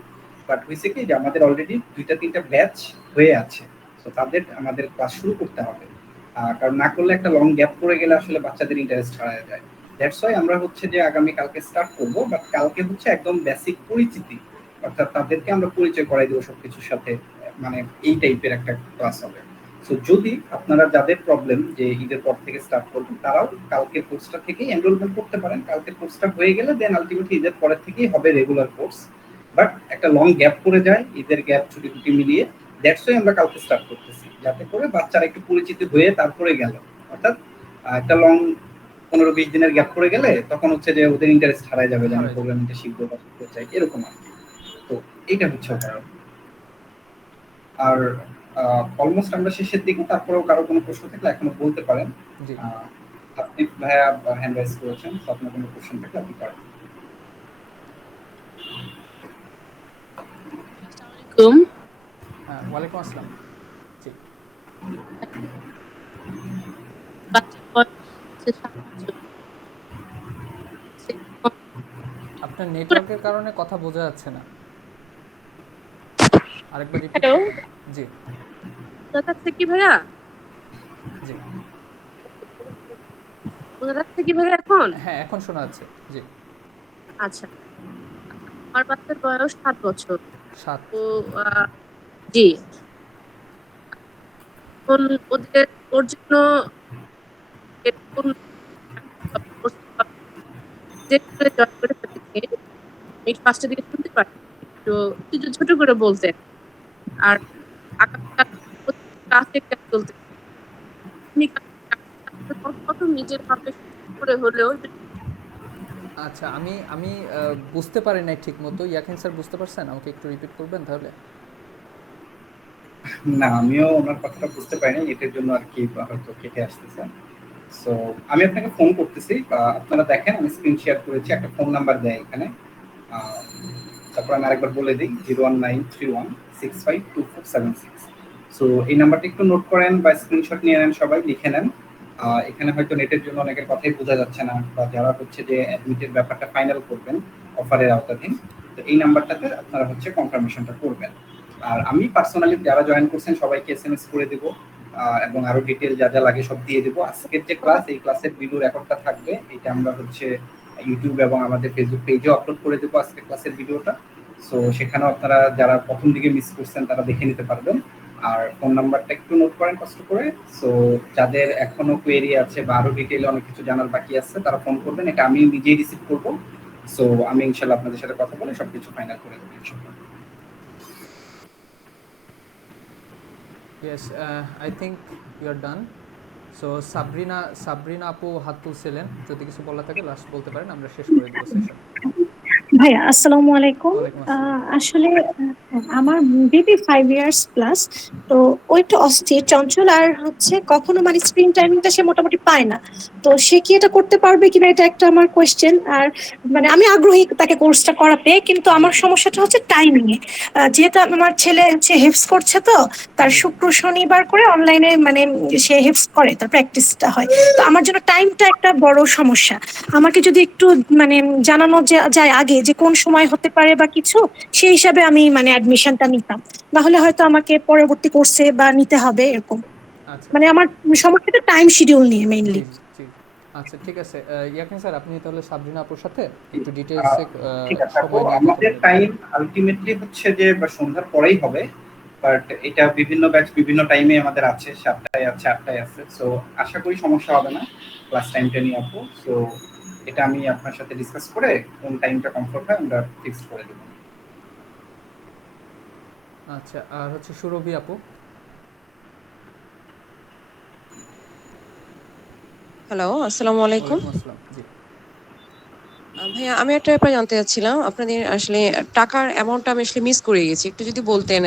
বাট হয়েছে কি যে আমাদের অলরেডি 2-3টা ব্যাচ হয়ে আছে, তো তাদের আমাদের ক্লাস শুরু করতে হবে। কারণ না করলে একটা লং গ্যাপ পড়ে গেলে আসলে বাচ্চাদের ইন্টারেস্ট হারায় যায়। দ্যাটস ওয়াই আমরা হচ্ছে যে আগামী কালকে স্টার্ট করব, বাট কালকে হচ্ছে একদম বেসিক পরিচিতি, অর্থাৎ তাদেরকে আমরা পরিচয় করাই দেবো সবকিছুর সাথে, মানে এই টাইপের একটা ক্লাস হবে। সো যদি আপনারা যাদের প্রবলেম যে ঈদের পর থেকে স্টার্ট করবেন, তারাও কালকের কোর্সটা থেকেই এনরোলমেন্ট করতে পারেন। কালকের কোর্সটা হয়ে গেলে দেন আলটিমেটলি ঈদের পরের থেকেই হবে রেগুলার কোর্স। বাট একটা লং গ্যাপ পড়ে যায়, ঈদের গ্যাপ ছুটি টুটি মিলিয়ে। দ্যাটস ওয়াই আমরা কালকে স্টার্ট করতেছি, যাতে করে বাচ্চারা একটু পরিচিতি হয়ে তারপরে গেল। অর্থাৎ একটা লং 15-20 দিনের গ্যাপ পড়ে গেলে তখন হচ্ছে যে ওদের ইন্টারেস্ট হারায় যাবে, যে আমি প্রোগ্রামিংটা শিখবো বা শিখতে চাই, এরকম আর কি। তো এইটা হচ্ছে কারণ। আর অলমোস্ট আমরা শেষের দিকে, তারপরেও কারো কোনো প্রশ্ন থাকলে এখনো বলতে পারেন। আপনি ভাইয়া হ্যান্ড রাইজ করেছেন, তো আপনার কোনো কোশ্চেন থাকলে আপনি পারেন। ওয়ালাইকুম আসসালাম। জি, আপনার নেটওয়ার্কের কারণে কথা বোঝা যাচ্ছে না, আরেকবার রিপিট করুন। জি বোঝা যাচ্ছে কি ভাইয়া? জি, বোঝা যাচ্ছে কি ভাইয়া এখন? হ্যাঁ এখন শোনা যাচ্ছে। জি, আচ্ছা, আমার বাচ্চার বয়স 7 বছর। 7। তো জি, এখন ওর জন্য ফার্স্টের দিকে শুনতে পারি, তো একটু ছোট করে বলতেন। আর চলতে কত নিজের ভাবে করে হলেও। আচ্ছা, আমি বুঝতে পারি নাই ঠিক মতো। ইয়াকিন স্যার বুঝতে পারছেন? আমাকে একটু রিপিট করবেন তাহলে। না, আমিও ওনার কথাটা বুঝতে পারিনি, এটার জন্য আর কি হয়তো কেটে আসতেছে। সো আমি আপনাকে ফোন করতেছি, আপনারা দেখেন আমি স্ক্রিন শেয়ার করেছি, একটা ফোন নাম্বার দেয় এখানে। তারপর আমি আরেকবার বলে দিই, 01931652476। সো এই নাম্বারটা একটু নোট করেন বা স্ক্রিনশট নিয়ে নেন, সবাই লিখে নেন। এখানে হয়তো নেটের জন্য অনেকের কথাই বোঝা যাচ্ছে না, বা যারা হচ্ছে যে অ্যাডমিটের ব্যাপারটা ফাইনাল করবেন অফারের আওতাধীন, তো এই নাম্বারটাতে আপনারা হচ্ছে কনফার্মেশনটা করবেন। আর আমি পার্সোনালি যারা জয়েন করছেন সবাইকে এসএমএস করে দেবো, এবং আরো ডিটেল যা যা লাগে সব দিয়ে দেবো। আজকের যে ক্লাস, এই ক্লাসের ভিডিও রেকর্ডটা থাকবে, এটা আমরা হচ্ছে ইউটিউব এবং আমাদের ফেসবুক পেজেও আপলোড করে দেবো আজকের ক্লাসের ভিডিওটা। সো সেখানেও আপনারা যারা প্রথম দিকে মিস করছেন তারা দেখে নিতে পারবেন। আর ফোন নাম্বারটা একটু নোট করেন কষ্ট করে। সো যাদের এখনো কোয়েরি আছে বা আরো ডিটেইলে অনেক কিছু জানার বাকি আছে তারা ফোন করবেন, এটা আমি নিজেই রিসিভ করব। সো আমি ইনশাআল্লাহ আপনাদের সাথে কথা বলে সবকিছু ফাইনাল করে দেবো ইনশাআল্লাহ। Yes, I think you are done. So Sabrina আপু হাত তুলছিলেন, যদি কিছু বলা থাকে লাস্ট বলতে পারেন, আমরা শেষ করে দেবো সেশন। ভাইয়া আসসালামু আলাইকুম। ওয়ালাইকুম আসসালাম। আসলে আমার বেবি 5 ইয়ার্স প্লাস, তো ও একটু অস্থির চঞ্চল, আর হচ্ছে কখনো মানে স্ক্রিন টাইমিংটা সে মোটামুটি পায় না। তো সে কি এটা করতে পারবে কিনা, এটা একটা আমার কোয়েশ্চেন। আর মানে আমি আগ্রহী তাকে কোর্সটা করাতে, কিন্তু আমার সমস্যাটা হচ্ছে টাইমিং এ। যেহেতু আমার ছেলে হচ্ছে হেফস করছে, তো তার শুক্র শনিবার করে অনলাইনে মানে সে হেফস করে, তার প্র্যাকটিসটা হয়। তো আমার জন্য টাইমটা একটা বড় সমস্যা। আমাকে যদি একটু মানে জানানো যায় আগে যে কোন সময় হতে পারে বা কিছু, সেই হিসাবে আমি মানে অ্যাডমিশনটা নিতাম, নাহলে হয়তো আমাকে পরবর্তী কোর্সে বা নিতে হবে এরকম। আচ্ছা মানে আমার সমস্যাটা টাইম শিডিউল নিয়ে মেইনলি। জি, আচ্ছা ঠিক আছে। ইয়াকিন স্যার, আপনি তাহলে সাবরিনা আপুর সাথে একটু ডিটেইলসে ঠিক আছে আপু, সময় নিয়ে কথা আমাদের বলবেন। টাইম আলটিমেটলি হচ্ছে যে সন্ধ্যার পরেই হবে, বাট এটা বিভিন্ন ব্যাচ বিভিন্ন টাইমে আমাদের আছে, 7টায় আছে 8টায় আছে। সো আশা করি সমস্যা হবে না ক্লাস টাইমটা নিয়ে আপু। সো এটা আমি আপনার সাথে ডিসকাস করে কোন টাইমটা কমফোর্ট হয় আমরা ফিক্স করে দেব। আচ্ছা, আর হচ্ছে সুরভি আপু। হ্যালো, আসসালামু আলাইকুম। ওয়ালাইকুম আসসালাম। জি ভাইয়া, আমি একটা ব্যাপার জানতে চাচ্ছিলাম, আপনাদের আসলে টাকার অ্যামাউন্টটা আমি আসলে মিস করে গেছি, একটু যদি বলতেন।